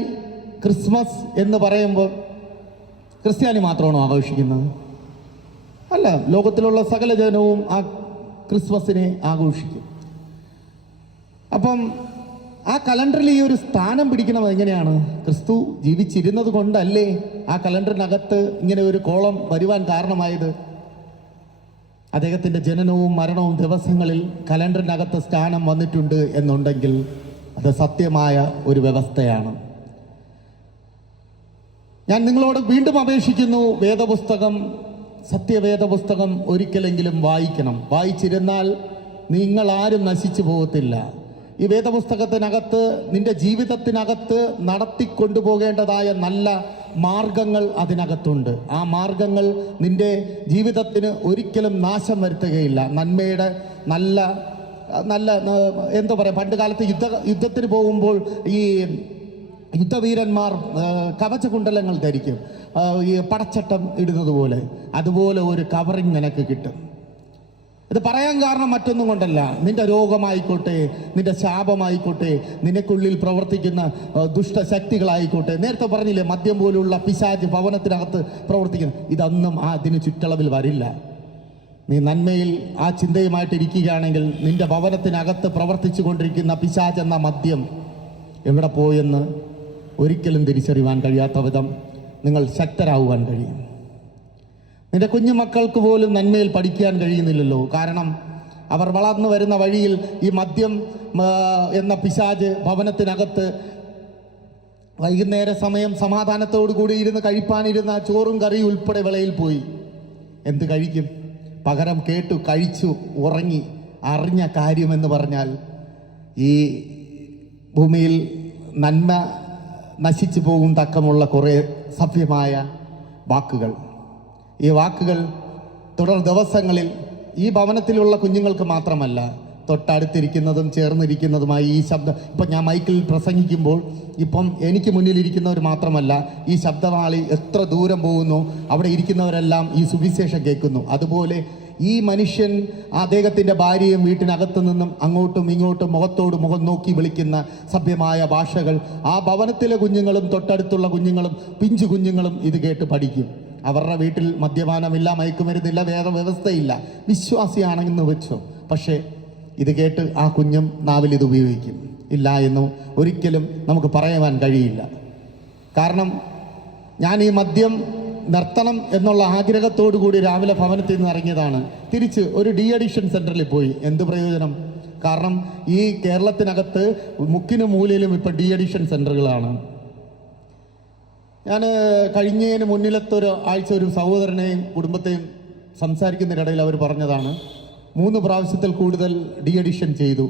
ക്രിസ്മസ് എന്ന് പറയുമ്പോൾ ക്രിസ്ത്യാനി മാത്രമാണോ ആഘോഷിക്കുന്നത്? അല്ല, ലോകത്തിലുള്ള സകല ജനവും ആ ക്രിസ്മസിനെ ആഘോഷിക്കും. അപ്പം ആ കലണ്ടറിൽ ഈ ഒരു സ്ഥാനം പിടിക്കണത് എങ്ങനെയാണ്? ക്രിസ്തു ജീവിച്ചിരുന്നത് കൊണ്ടല്ലേ ആ കലണ്ടറിനകത്ത് ഇങ്ങനെ ഒരു കോളം വരുവാൻ കാരണമായത്? അദ്ദേഹത്തിൻ്റെ ജനനവും മരണവും ദിവസങ്ങളിൽ കലണ്ടറിനകത്ത് സ്ഥാനം വന്നിട്ടുണ്ട് എന്നുണ്ടെങ്കിൽ അത് സത്യമായ ഒരു വ്യവസ്ഥയാണ്. ഞാൻ നിങ്ങളോട് വീണ്ടും അപേക്ഷിക്കുന്നു, വേദപുസ്തകം, സത്യവേദപുസ്തകം ഒരിക്കലെങ്കിലും വായിക്കണം. വായിച്ചിരുന്നാൽ നിങ്ങൾ ആരും നശിച്ചു പോകത്തില്ല. ഈ വേദപുസ്തകത്തിനകത്ത് നിന്റെ ജീവിതത്തിനകത്ത് നടത്തിക്കൊണ്ടുപോകേണ്ടതായ നല്ല മാർഗങ്ങൾ അതിനകത്തുണ്ട്. ആ മാർഗങ്ങൾ നിന്റെ ജീവിതത്തിന് ഒരിക്കലും നാശം വരുത്തുകയില്ല. നന്മയുടെ നല്ല നല്ല എന്താ പറയുക, പണ്ട് കാലത്ത് യുദ്ധത്തിന് പോകുമ്പോൾ ഈ യുദ്ധവീരന്മാർ കവചകുണ്ടലങ്ങൾ ധരിക്കും, ഈ പടച്ചട്ടം ഇടുന്നത് പോലെ. അതുപോലെ ഒരു കവറിങ് നിനക്ക് കിട്ടും. ഇത് പറയാൻ കാരണം മറ്റൊന്നും കൊണ്ടല്ല, നിന്റെ രോഗമായിക്കോട്ടെ, നിന്റെ ശാപമായിക്കോട്ടെ, നിനക്കുള്ളിൽ പ്രവർത്തിക്കുന്ന ദുഷ്ടശക്തികളായിക്കോട്ടെ. നേരത്തെ പറഞ്ഞില്ലേ, മദ്യം പോലുള്ള പിശാച് ഭവനത്തിനകത്ത് പ്രവർത്തിക്കുന്നു. ഇതൊന്നും അതിന് ചുറ്റളവിൽ വരില്ല. നീ നന്മയിൽ ആ ചിന്തയുമായിട്ടിരിക്കുകയാണെങ്കിൽ നിന്റെ ഭവനത്തിനകത്ത് പ്രവർത്തിച്ചു കൊണ്ടിരിക്കുന്ന പിശാച് എന്ന മദ്യം എവിടെ പോയെന്ന് ഒരിക്കലും തിരിച്ചറിയുവാൻ കഴിയാത്ത വിധം നിങ്ങൾ ശക്തരാകുവാൻ കഴിയും. നിന്റെ കുഞ്ഞുമക്കൾക്ക് പോലും നന്മയിൽ പഠിക്കാൻ കഴിയുന്നില്ലല്ലോ. കാരണം അവർ വളർന്നു വരുന്ന വഴിയിൽ ഈ മദ്യം എന്ന പിശാച് ഭവനത്തിനകത്ത് വൈകുന്നേര സമയം സമാധാനത്തോടു കൂടി ഇരുന്ന് കഴിപ്പാനിരുന്ന ചോറും കറിയും ഉൾപ്പെടെ വിളയിൽ പോയി. എന്ത് കഴിക്കും? പകരം കേട്ടു, കഴിച്ചു, ഉറങ്ങി. അറിഞ്ഞ കാര്യമെന്ന് പറഞ്ഞാൽ ഈ ഭൂമിയിൽ നന്മ നശിച്ചു പോകും തക്കമുള്ള കുറേ സഭ്യമായ വാക്കുകൾ. ഈ വാക്കുകൾ തുടർ ദിവസങ്ങളിൽ ഈ ഭവനത്തിലുള്ള കുഞ്ഞുങ്ങൾക്ക് മാത്രമല്ല, തൊട്ടടുത്തിരിക്കുന്നതും ചേർന്നിരിക്കുന്നതുമായി ഈ ശബ്ദം, ഇപ്പം ഞാൻ മൈക്കിൽ പ്രസംഗിക്കുമ്പോൾ ഇപ്പം എനിക്ക് മുന്നിലിരിക്കുന്നവർ മാത്രമല്ല, ഈ ശബ്ദമാളി എത്ര ദൂരം പോകുന്നു അവിടെ ഇരിക്കുന്നവരെല്ലാം ഈ സുവിശേഷം കേൾക്കുന്നു. അതുപോലെ ഈ മനുഷ്യൻ അദ്ദേഹത്തിൻ്റെ ഭാര്യയും വീട്ടിനകത്തു നിന്നും അങ്ങോട്ടും ഇങ്ങോട്ടും മുഖത്തോട് മുഖം നോക്കി വിളിക്കുന്ന സഭ്യമായ ഭാഷകൾ ആ ഭവനത്തിലെ കുഞ്ഞുങ്ങളും തൊട്ടടുത്തുള്ള കുഞ്ഞുങ്ങളും പിഞ്ചു കുഞ്ഞുങ്ങളും ഇത് കേട്ട് പഠിക്കും. അവരുടെ വീട്ടിൽ മദ്യപാനമില്ല, മയക്കുമരുന്നില്ല, വേറെ വ്യവസ്ഥയില്ല, വിശ്വാസിയാണെന്ന് വെച്ചോ. പക്ഷേ ഇത് കേട്ട് ആ കുഞ്ഞും നാവിൽ ഇത് ഉപയോഗിക്കും. ഇല്ല എന്ന് ഒരിക്കലും നമുക്ക് പറയുവാൻ കഴിയില്ല. കാരണം ഞാൻ ഈ മദ്യം നിർത്തണം എന്നുള്ള ആഗ്രഹത്തോടു കൂടി രാവിലെ ഭവനത്തിൽ നിന്ന് ഇറങ്ങിയതാണ്. തിരിച്ച് ഒരു ഡി അഡിക്ഷൻ സെൻറ്ററിൽ പോയി. എന്ത് പ്രയോജനം? കാരണം ഈ കേരളത്തിനകത്ത് മുക്കിനും മൂലയിലും ഇപ്പം ഡി അഡിക്ഷൻ സെൻറ്ററുകളാണ്. ഞാൻ കഴിഞ്ഞതിന് മുന്നിലത്തൊരു ആഴ്ച ഒരു സഹോദരനെയും കുടുംബത്തെയും സംസാരിക്കുന്നതിനിടയിൽ അവർ പറഞ്ഞതാണ്, 3 പ്രാവശ്യത്തിൽ കൂടുതൽ ഡി അഡിക്ഷൻ ചെയ്തു,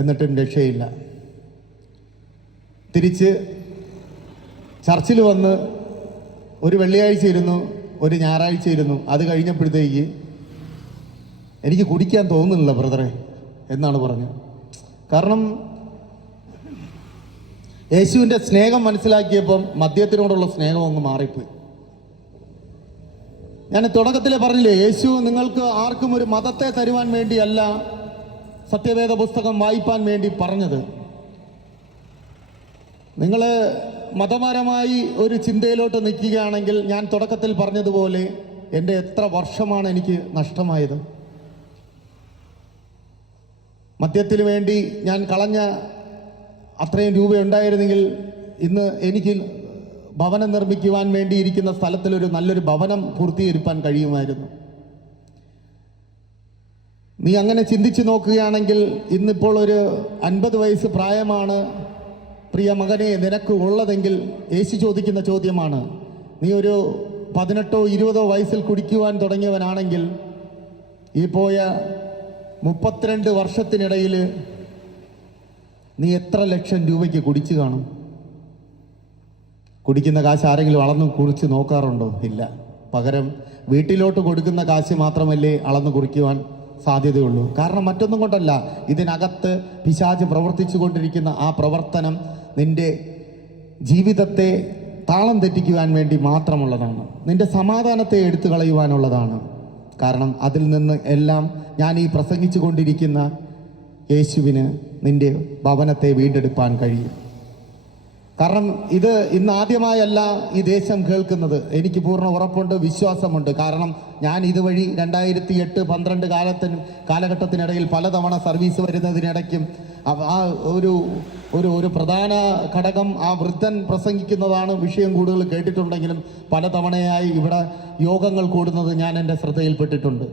എന്നിട്ടും രക്ഷയില്ല. തിരിച്ച് ചർച്ചിൽ വന്ന് ഒരു വെള്ളിയാഴ്ച ഇരുന്നു, ഒരു ഞായറാഴ്ച ഇരുന്നു. അത് കഴിഞ്ഞപ്പോഴത്തേക്ക് എനിക്ക് കുടിക്കാൻ തോന്നുന്നില്ല ബ്രദറെ എന്നാണ് പറഞ്ഞത്. കാരണം യേശുവിൻ്റെ സ്നേഹം മനസ്സിലാക്കിയപ്പം മദ്യത്തിനോടുള്ള സ്നേഹം അങ്ങ് മാറിപ്പോയി. ഞാൻ തുടക്കത്തിലെ പറഞ്ഞില്ലേ, യേശു നിങ്ങൾക്ക് ആർക്കും ഒരു മതത്തെ തരുവാൻ വേണ്ടിയല്ല സത്യവേദ പുസ്തകം വായിപ്പാൻ വേണ്ടി പറഞ്ഞത്. നിങ്ങൾ മതപരമായി ഒരു ചിന്തയിലോട്ട് നിൽക്കുകയാണെങ്കിൽ ഞാൻ തുടക്കത്തിൽ പറഞ്ഞതുപോലെ എൻ്റെ എത്ര വർഷമാണ് എനിക്ക് നഷ്ടമായത്. മദ്യത്തിന് വേണ്ടി ഞാൻ കളഞ്ഞ അത്രയും രൂപയുണ്ടായിരുന്നെങ്കിൽ ഇന്ന് എനിക്ക് ഭവനം നിർമ്മിക്കുവാൻ വേണ്ടിയിരിക്കുന്ന സ്ഥലത്തിലൊരു നല്ലൊരു ഭവനം പൂർത്തീകരിക്കാൻ കഴിയുമായിരുന്നു. നീ അങ്ങനെ ചിന്തിച്ചു നോക്കുകയാണെങ്കിൽ ഇന്നിപ്പോൾ ഒരു 50 വയസ്സ് പ്രായമാണ് പ്രിയ മകനെ നിനക്ക് ഉള്ളതെങ്കിൽ യേശു ചോദിക്കുന്ന ചോദ്യമാണ്, നീ ഒരു 18 20 വയസ്സിൽ കുടിക്കുവാൻ തുടങ്ങിയവനാണെങ്കിൽ ഈ പോയ 32 വർഷത്തിനിടയിൽ നീ എത്ര ലക്ഷം രൂപയ്ക്ക് കുടിച്ചു കാണും? കുടിക്കുന്ന കാശ് ആരെങ്കിലും അളന്ന് കുറിച്ച് നോക്കാറുണ്ടോ? ഇല്ല. പകരം വീട്ടിലോട്ട് കൊടുക്കുന്ന കാശ് മാത്രമല്ലേ അളന്ന് കുറിക്കുവാൻ സാധ്യതയുള്ളൂ. കാരണം മറ്റൊന്നും കൊണ്ടല്ല, ഇതിനകത്ത് പിശാച് പ്രവർത്തിച്ചു കൊണ്ടിരിക്കുന്ന ആ പ്രവർത്തനം നിന്റെ ജീവിതത്തെ താളം തെറ്റിക്കുവാൻ വേണ്ടി മാത്രമുള്ളതാണ്. നിന്റെ സമാധാനത്തെ എടുത്തു കളയുവാനുള്ളതാണ്. കാരണം അതിൽ നിന്ന് എല്ലാം ഞാൻ ഈ പ്രസംഗിച്ചു കൊണ്ടിരിക്കുന്ന യേശുവിന് നിന്റെ ഭവനത്തെ വീണ്ടെടുപ്പാൻ കഴിയും. കാരണം ഇത് ഇന്ന് ആദ്യമായല്ല ഈ ദേശം കേൾക്കുന്നത്. എനിക്ക് പൂർണ്ണ ഉറപ്പുണ്ട്, വിശ്വാസമുണ്ട്. കാരണം ഞാൻ ഇതുവഴി 2008-12 കാലഘട്ടത്തിനിടയിൽ പലതവണ സർവീസ് വരുന്നതിനിടയ്ക്കും ആ ഒരു പ്രധാന ഘടകം ആ വൃദ്ധൻ പ്രസംഗിക്കുന്നതാണ്. വിഷയം കൂടുതൽ കേട്ടിട്ടുണ്ടെങ്കിലും പലതവണയായി ഇവിടെ യോഗങ്ങൾ കൂടുന്നത് ഞാൻ എൻ്റെ ശ്രദ്ധയിൽപ്പെട്ടിട്ടുണ്ട്.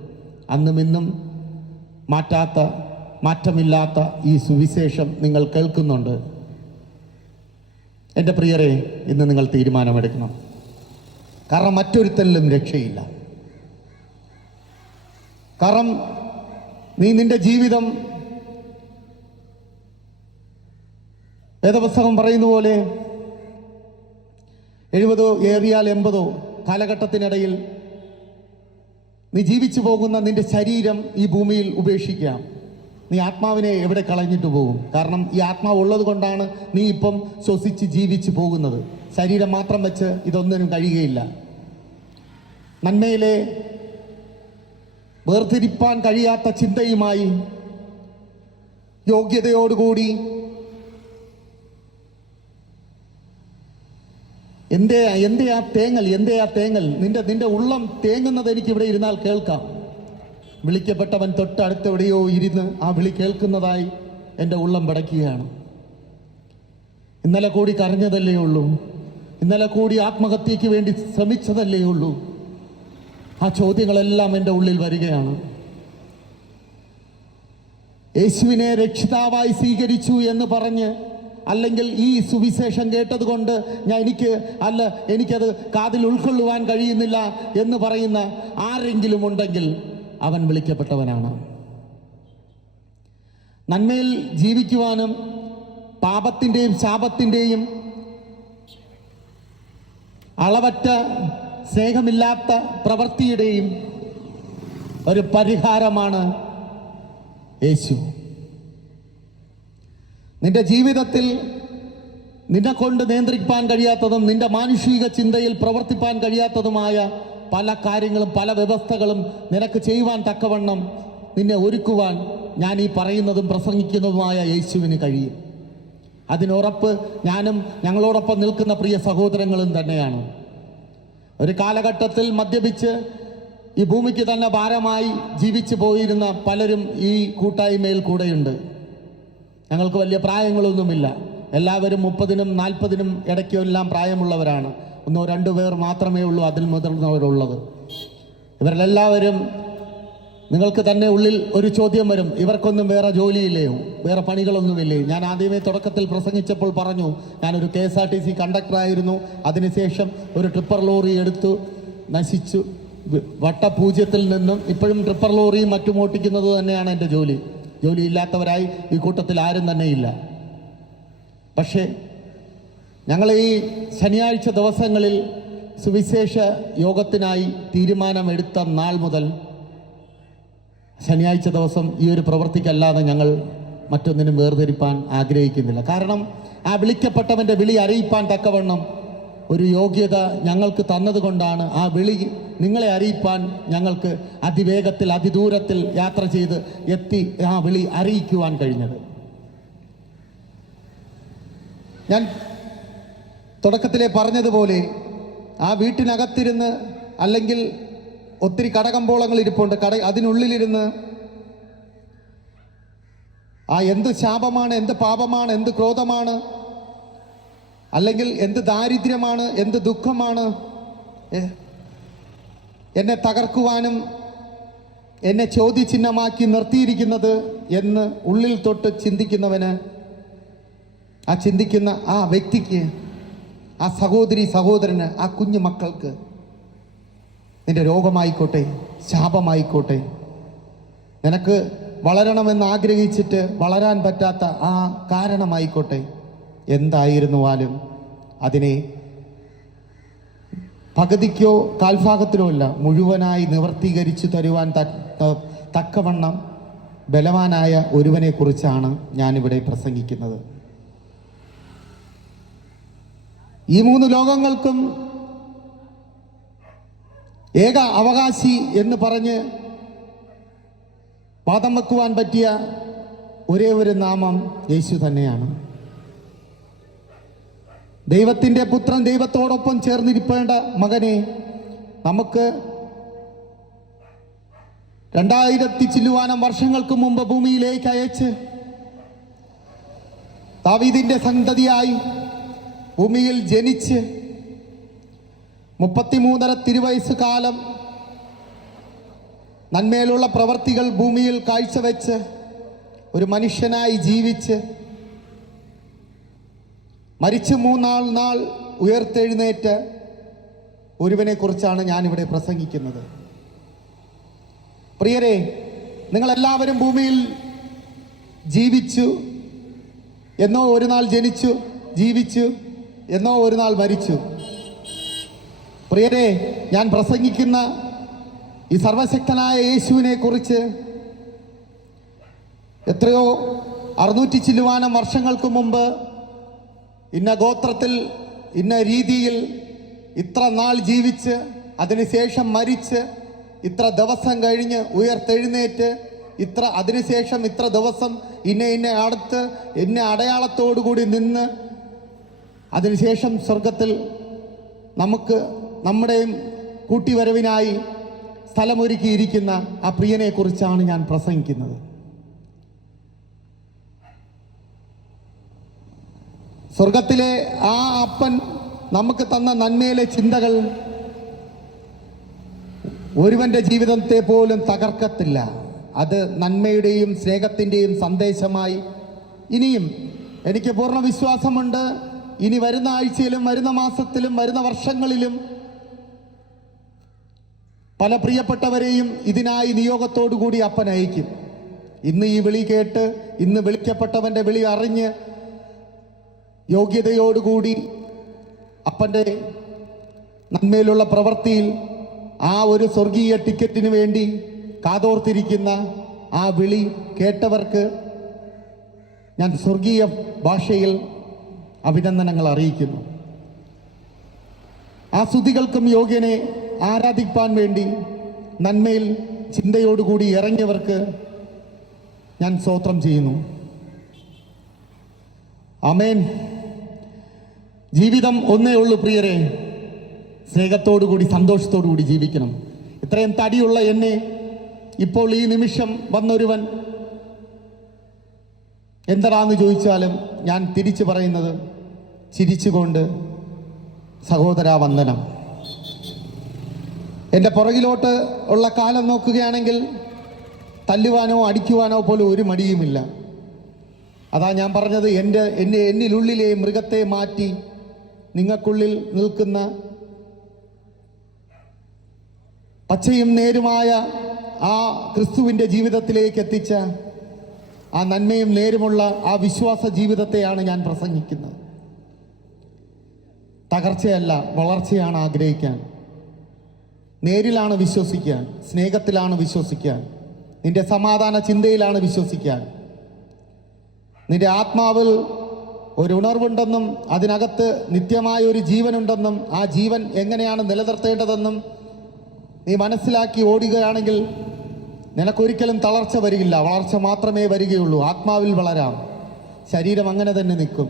അന്നും ഇന്നും മാറ്റമില്ലാത്ത ഈ സുവിശേഷം നിങ്ങൾ കേൾക്കുന്നുണ്ട്. എൻ്റെ പ്രിയരെ, ഇന്ന് നിങ്ങൾ തീരുമാനമെടുക്കണം. കാരണം മറ്റൊരുത്തരിലും രക്ഷയില്ല. കാരണം നിന്റെ ജീവിതം വേദപുസ്തകം പറയുന്ന പോലെ 70 ഏറിയാൽ 80 കാലഘട്ടത്തിനിടയിൽ നീ ജീവിച്ചു പോകുന്ന നിന്റെ ശരീരം ഈ ഭൂമിയിൽ ഉപേക്ഷിക്കാം. നീ ആത്മാവിനെ എവിടെ കളഞ്ഞിട്ട് പോകും? കാരണം ഈ ആത്മാവ് ഉള്ളത് കൊണ്ടാണ് നീ ഇപ്പം ശ്വസിച്ച് ജീവിച്ചു പോകുന്നത്. ശരീരം മാത്രം വെച്ച് ഇതൊന്നിനും കഴിയുകയില്ല. നന്മയിലെ വേർതിരിപ്പാൻ കഴിയാത്ത ചിന്തയുമായി യോഗ്യതയോടുകൂടി എന്തേ ആ തേങ്ങൽ നിന്റെ ഉള്ളം തേങ്ങുന്നത് എനിക്ക് ഇവിടെ ഇരുന്നാൽ കേൾക്കാം. വിളിക്കപ്പെട്ടവൻ തൊട്ടടുത്തെവിടെയോ ഇരുന്ന് ആ വിളി കേൾക്കുന്നതായി എൻ്റെ ഉള്ളം പടയ്ക്കുകയാണ്. ഇന്നലെ കൂടി കരഞ്ഞതല്ലേ ഉള്ളൂ, ഇന്നലെ കൂടി ആത്മഹത്യക്ക് വേണ്ടി ശ്രമിച്ചതല്ലേ ഉള്ളൂ. ആ ചോദ്യങ്ങളെല്ലാം എൻ്റെ ഉള്ളിൽ വരികയാണ്. യേശുവിനെ രക്ഷിതാവായി സ്വീകരിച്ചു എന്ന് പറഞ്ഞ്, അല്ലെങ്കിൽ ഈ സുവിശേഷം കേട്ടതുകൊണ്ട് എനിക്കത് കാതിൽ ഉൾക്കൊള്ളുവാൻ കഴിയുന്നില്ല എന്ന് പറയുന്ന ആരെങ്കിലും ഉണ്ടെങ്കിൽ അവൻ വിളിക്കപ്പെട്ടവനാണ്. നന്മയിൽ ജീവിക്കുവാനും പാപത്തിൻ്റെയും ശാപത്തിൻ്റെയും അളവറ്റ സ്നേഹമില്ലാത്ത പ്രവൃത്തിയുടെയും ഒരു പരിഹാരമാണ് യേശു. നിന്റെ ജീവിതത്തിൽ നിന്നെ കൊണ്ട് നിയന്ത്രിക്കാൻ കഴിയാത്തതും നിന്റെ മാനുഷിക ചിന്തയിൽ പ്രവർത്തിപ്പാൻ കഴിയാത്തതുമായ പല കാര്യങ്ങളും പല വ്യവസ്ഥകളും നിനക്ക് ചെയ്യുവാൻ തക്കവണ്ണം നിന്നെ ഒരുക്കുവാൻ ഞാൻ ഈ പറയുന്നതും പ്രസംഗിക്കുന്നതുമായ യേശുവിന് കഴിയും. അതിനുറപ്പ് ഞാനും ഞങ്ങളോടൊപ്പം നിൽക്കുന്ന പ്രിയ സഹോദരങ്ങളും തന്നെയാണ്. ഒരു കാലഘട്ടത്തിൽ മദ്യപിച്ച് ഈ ഭൂമിക്ക് തന്നെ ഭാരമായി ജീവിച്ചു പോയിരുന്ന പലരും ഈ കൂട്ടായ്മയിൽ കൂടെയുണ്ട്. ഞങ്ങൾക്ക് വലിയ പ്രായങ്ങളൊന്നുമില്ല. എല്ലാവരും 30-നും 40-നും ഇടയ്ക്കെല്ലാം പ്രായമുള്ളവരാണ്. 1-2 പേർ മാത്രമേ ഉള്ളൂ അതിൽ മുതിർന്നവരുള്ളത്. ഇവരെല്ലാവരും നിങ്ങൾക്ക് തന്നെ ഉള്ളിൽ ഒരു ചോദ്യം വരും, ഇവർക്കൊന്നും വേറെ ജോലിയില്ലയോ, വേറെ പണികളൊന്നുമില്ലേ? ഞാൻ ആദ്യമേ തുടക്കത്തിൽ പ്രസംഗിച്ചപ്പോൾ പറഞ്ഞു, ഞാനൊരു KSRTC കണ്ടക്ടറായിരുന്നു. അതിനുശേഷം ഒരു ട്രിപ്പർ ലോറി എടുത്തു, നശിച്ചു. വട്ടപൂജ്യത്തിൽ നിന്നും ഇപ്പോഴും ട്രിപ്പർ ലോറിയും മറ്റും ഓട്ടിക്കുന്നത് തന്നെയാണ് എൻ്റെ ജോലി. ജോലിയില്ലാത്തവരായി ഈ കൂട്ടത്തിൽ ആരും തന്നെ ഇല്ല. പക്ഷേ ഞങ്ങൾ ഈ ശനിയാഴ്ച ദിവസങ്ങളിൽ സുവിശേഷ യോഗത്തിനായി തീരുമാനമെടുത്ത നാൾ മുതൽ ശനിയാഴ്ച ദിവസം ഈ ഒരു പ്രവൃത്തിക്കല്ലാതെ ഞങ്ങൾ മറ്റൊന്നിനും വേർതിരിപ്പാൻ ആഗ്രഹിക്കുന്നില്ല. കാരണം ആ വിളിക്കപ്പെട്ടവൻ്റെ വിളി അറിയിപ്പാൻ തക്കവണ്ണം ഒരു യോഗ്യത ഞങ്ങൾക്ക് തന്നതുകൊണ്ടാണ് ആ വിളി നിങ്ങളെ അറിയിപ്പാൻ ഞങ്ങൾക്ക് അതിവേഗത്തിൽ അതിദൂരത്തിൽ യാത്ര ചെയ്ത് എത്തി ആ വിളി അറിയിക്കുവാൻ കഴിഞ്ഞത്. ഞാൻ തുടക്കത്തിലെ പറഞ്ഞതുപോലെ ആ വീട്ടിനകത്തിരുന്ന്, അല്ലെങ്കിൽ ഒത്തിരി കടകമ്പോളങ്ങൾ ഇരിപ്പുണ്ട്, അതിനുള്ളിലിരുന്ന് ആ എന്ത് ശാപമാണ്, എന്ത് പാപമാണ്, എന്ത് ക്രോധമാണ്, അല്ലെങ്കിൽ എന്ത് ദാരിദ്ര്യമാണ്, എന്ത് ദുഃഖമാണ് എന്നെ തകർക്കുവാനും എന്നെ ചോദ്യചിഹ്നമാക്കി നിർത്തിയിരിക്കുന്നത് എന്ന് ഉള്ളിൽ തൊട്ട് ചിന്തിക്കുന്നവന്, ആ ചിന്തിക്കുന്ന ആ വ്യക്തിക്ക്, ആ സഹോദരി സഹോദരന്, ആ കുഞ്ഞു മക്കൾക്ക് നിന്റെ രോഗമായിക്കോട്ടെ, ശാപമായിക്കോട്ടെ, നിനക്ക് വളരണമെന്ന് ആഗ്രഹിച്ചിട്ട് വളരാൻ പറ്റാത്ത ആ കാരണമായിക്കോട്ടെ, എന്തായിരുന്നുവാലും അതിനെ പകുതിക്കോ കാൽഭാഗത്തിലോ അല്ല, മുഴുവനായി നിവർത്തീകരിച്ചു തരുവാൻ തക്കവണ്ണം ബലവാനായ ഒരുവനെ കുറിച്ചാണ് ഞാനിവിടെ പ്രസംഗിക്കുന്നത്. ഈ 3 ലോകങ്ങൾക്കും ഏക അവകാശി എന്ന് പറഞ്ഞ് വാദം വെക്കുവാൻ പറ്റിയ ഒരേ ഒരു നാമം യേശു തന്നെയാണ്. ദൈവത്തിൻ്റെ പുത്രൻ, ദൈവത്തോടൊപ്പം ചേർന്നിരിക്കേണ്ട മകനെ നമുക്ക് 2000 ചില്ലുവാനം വർഷങ്ങൾക്ക് മുമ്പ് ഭൂമിയിലേക്ക് അയച്ച് ദാവീദിന്റെ സന്തതിയായി ഭൂമിയിൽ ജനിച്ച് 33.5 തിരുവയസ്സ് കാലം നന്മയിലുള്ള പ്രവർത്തികൾ ഭൂമിയിൽ കാഴ്ചവെച്ച് ഒരു മനുഷ്യനായി ജീവിച്ച് മരിച്ച് 3 നാൾ ഉയർത്തെഴുന്നേറ്റ ഒരുവനെ കുറിച്ചാണ് ഞാനിവിടെ പ്രസംഗിക്കുന്നത്. പ്രിയരെ, നിങ്ങളെല്ലാവരും ഭൂമിയിൽ ജീവിച്ചു, എന്നോ ഒരു നാൾ ജനിച്ചു, ജീവിച്ചു, എന്നോ ഒരു നാൾ മരിച്ചു. പ്രിയരെ, ഞാൻ പ്രസംഗിക്കുന്ന ഈ സർവശക്തനായ യേശുവിനെ കുറിച്ച് എത്രയോ 600 ചില്ലുവാനം വർഷങ്ങൾക്ക് മുമ്പ് ഇന്ന ഗോത്രത്തിൽ ഇന്ന രീതിയിൽ ഇത്ര നാൾ ജീവിച്ച് അതിനുശേഷം മരിച്ച് ഇത്ര ദിവസം കഴിഞ്ഞ് ഉയർത്തെഴുന്നേറ്റ് അതിനുശേഷം ഇത്ര ദിവസം ഇന്ന അടുത്ത് ഇന്ന അടയാളത്തോടുകൂടി നിന്ന് അതിനുശേഷം സ്വർഗത്തിൽ നമുക്ക് നമ്മുടെയും കൂട്ടിവരവിനായി സ്ഥലമൊരുക്കിയിരിക്കുന്ന ആ പ്രിയനെക്കുറിച്ചാണ് ഞാൻ പ്രസംഗിക്കുന്നത്. സ്വർഗത്തിലെ ആ അപ്പൻ നമുക്ക് തന്ന നന്മയിലെ ചിന്തകൾ ഒരുവന്റെ ജീവിതത്തെ പോലും തകർക്കത്തില്ല. അത് നന്മയുടെയും സ്നേഹത്തിൻ്റെയും സന്ദേശമായി ഇനിയും എനിക്ക് പൂർണ്ണ വിശ്വാസമുണ്ട്. ഇനി വരുന്ന ആഴ്ചയിലും വരുന്ന മാസത്തിലും വരുന്ന വർഷങ്ങളിലും പല പ്രിയപ്പെട്ടവരെയും ഇതിനായി നിയോഗത്തോടു കൂടി അപ്പൻ അയക്കും. ഇന്ന് ഈ വിളി കേട്ട്, ഇന്ന് വിളിക്കപ്പെട്ടവൻ്റെ വിളി അറിഞ്ഞ് യോഗ്യതയോടുകൂടി അപ്പൻ്റെ നന്മയിലുള്ള പ്രവൃത്തിയിൽ ആ ഒരു സ്വർഗീയ ടിക്കറ്റിന് വേണ്ടി കാതോർത്തിരിക്കുന്ന ആ വിളി കേട്ടവർക്ക് ഞാൻ സ്വർഗീയ ഭാഷയിൽ അഭിനന്ദനങ്ങൾ അറിയിക്കുന്നു. ആ സ്തുതികൾക്കും യോഗ്യനെ ആരാധിപ്പാൻ വേണ്ടി നന്മയിൽ ചിന്തയോടുകൂടി ഇറങ്ങിയവർക്ക് ഞാൻ സ്തോത്രം ചെയ്യുന്നു. ആമേൻ. ജീവിതം ഒന്നേ ഉള്ളൂ പ്രിയരെ, സ്നേഹത്തോടുകൂടി സന്തോഷത്തോടുകൂടി ജീവിക്കണം. ഇത്രയും തടിയുള്ള എന്നെ ഇപ്പോൾ ഈ നിമിഷം വന്നൊരുവൻ എന്തടാന്ന് ചോദിച്ചാലും ഞാൻ തിരിച്ചു പറയുന്നത് ചിരിച്ചുകൊണ്ട് സഹോദരാ വന്ദനം. എൻ്റെ പുറകിലോട്ട് ഉള്ള കാലം നോക്കുകയാണെങ്കിൽ തല്ലുവാനോ അടിക്കുവാനോ പോലും ഒരു മടിയുമില്ല. അതാ ഞാൻ പറഞ്ഞത്, എന്നിലുള്ളിലെ മൃഗത്തെ മാറ്റി നിങ്ങൾക്കുള്ളിൽ നിൽക്കുന്ന പച്ചയും നേരുമായ ആ ക്രിസ്തുവിൻ്റെ ജീവിതത്തിലേക്ക് എത്തിച്ച ആ നന്മയും നേരുമുള്ള ആ വിശ്വാസ ജീവിതത്തെയാണ് ഞാൻ പ്രസംഗിക്കുന്നത്. തകർച്ചയല്ല, വളർച്ചയാണ് ആഗ്രഹിക്കാൻ. നേരിലാണ് വിശ്വസിക്കാൻ, സ്നേഹത്തിലാണ് വിശ്വസിക്കാൻ, നിന്റെ സമാധാന ചിന്തയിലാണ് വിശ്വസിക്കാൻ. നിന്റെ ആത്മാവിൽ ഒരു ഉണർവുണ്ടെന്നും അതിനകത്ത് നിത്യമായ ഒരു ജീവനുണ്ടെന്നും ആ ജീവൻ എങ്ങനെയാണ് നിലനിർത്തേണ്ടതെന്നും നീ മനസ്സിലാക്കി ഓടുകയാണെങ്കിൽ നിനക്കൊരിക്കലും തളർച്ച വരികില്ല, വളർച്ച മാത്രമേ വരികയുള്ളൂ. ആത്മാവിൽ വളരാം, ശരീരം അങ്ങനെ തന്നെ നിൽക്കും.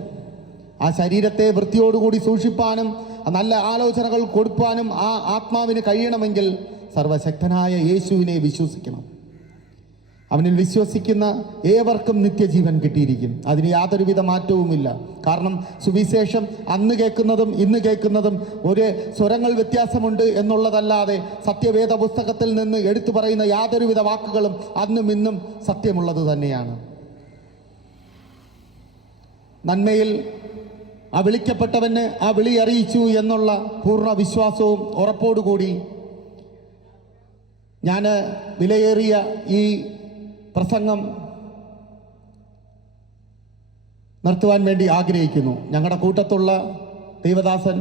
ആ ശരീരത്തെ വൃത്തിയോടുകൂടി സൂക്ഷിപ്പാനും നല്ല ആലോചനകൾ കൊടുപ്പാനും ആ ആത്മാവിന് കഴിയണമെങ്കിൽ സർവശക്തനായ യേശുവിനെ വിശ്വസിക്കണം. അവനിൽ വിശ്വസിക്കുന്ന ഏവർക്കും നിത്യജീവൻ കിട്ടിയിരിക്കും. അതിന് യാതൊരുവിധ മാറ്റവുമില്ല. കാരണം സുവിശേഷം അന്ന് കേൾക്കുന്നതും ഇന്ന് കേൾക്കുന്നതും ഒരു സ്വരങ്ങൾ വ്യത്യാസമുണ്ട് എന്നുള്ളതല്ലാതെ സത്യവേദ പുസ്തകത്തിൽ നിന്ന് എടുത്തു പറയുന്ന യാതൊരുവിധ വാക്കുകളും അന്നും ഇന്നും സത്യമുള്ളത് തന്നെയാണ്. നന്മയിൽ ആ വിളിക്കപ്പെട്ടവന് ആ വിളി അറിയിച്ചു എന്നുള്ള പൂർണ്ണ വിശ്വാസവും ഉറപ്പോടുകൂടി ഞാൻ വിലയേറിയ ഈ പ്രസംഗം നിർത്തുവാൻ വേണ്ടി ആഗ്രഹിക്കുന്നു. ഞങ്ങളുടെ കൂട്ടത്തുള്ള ദൈവദാസൻ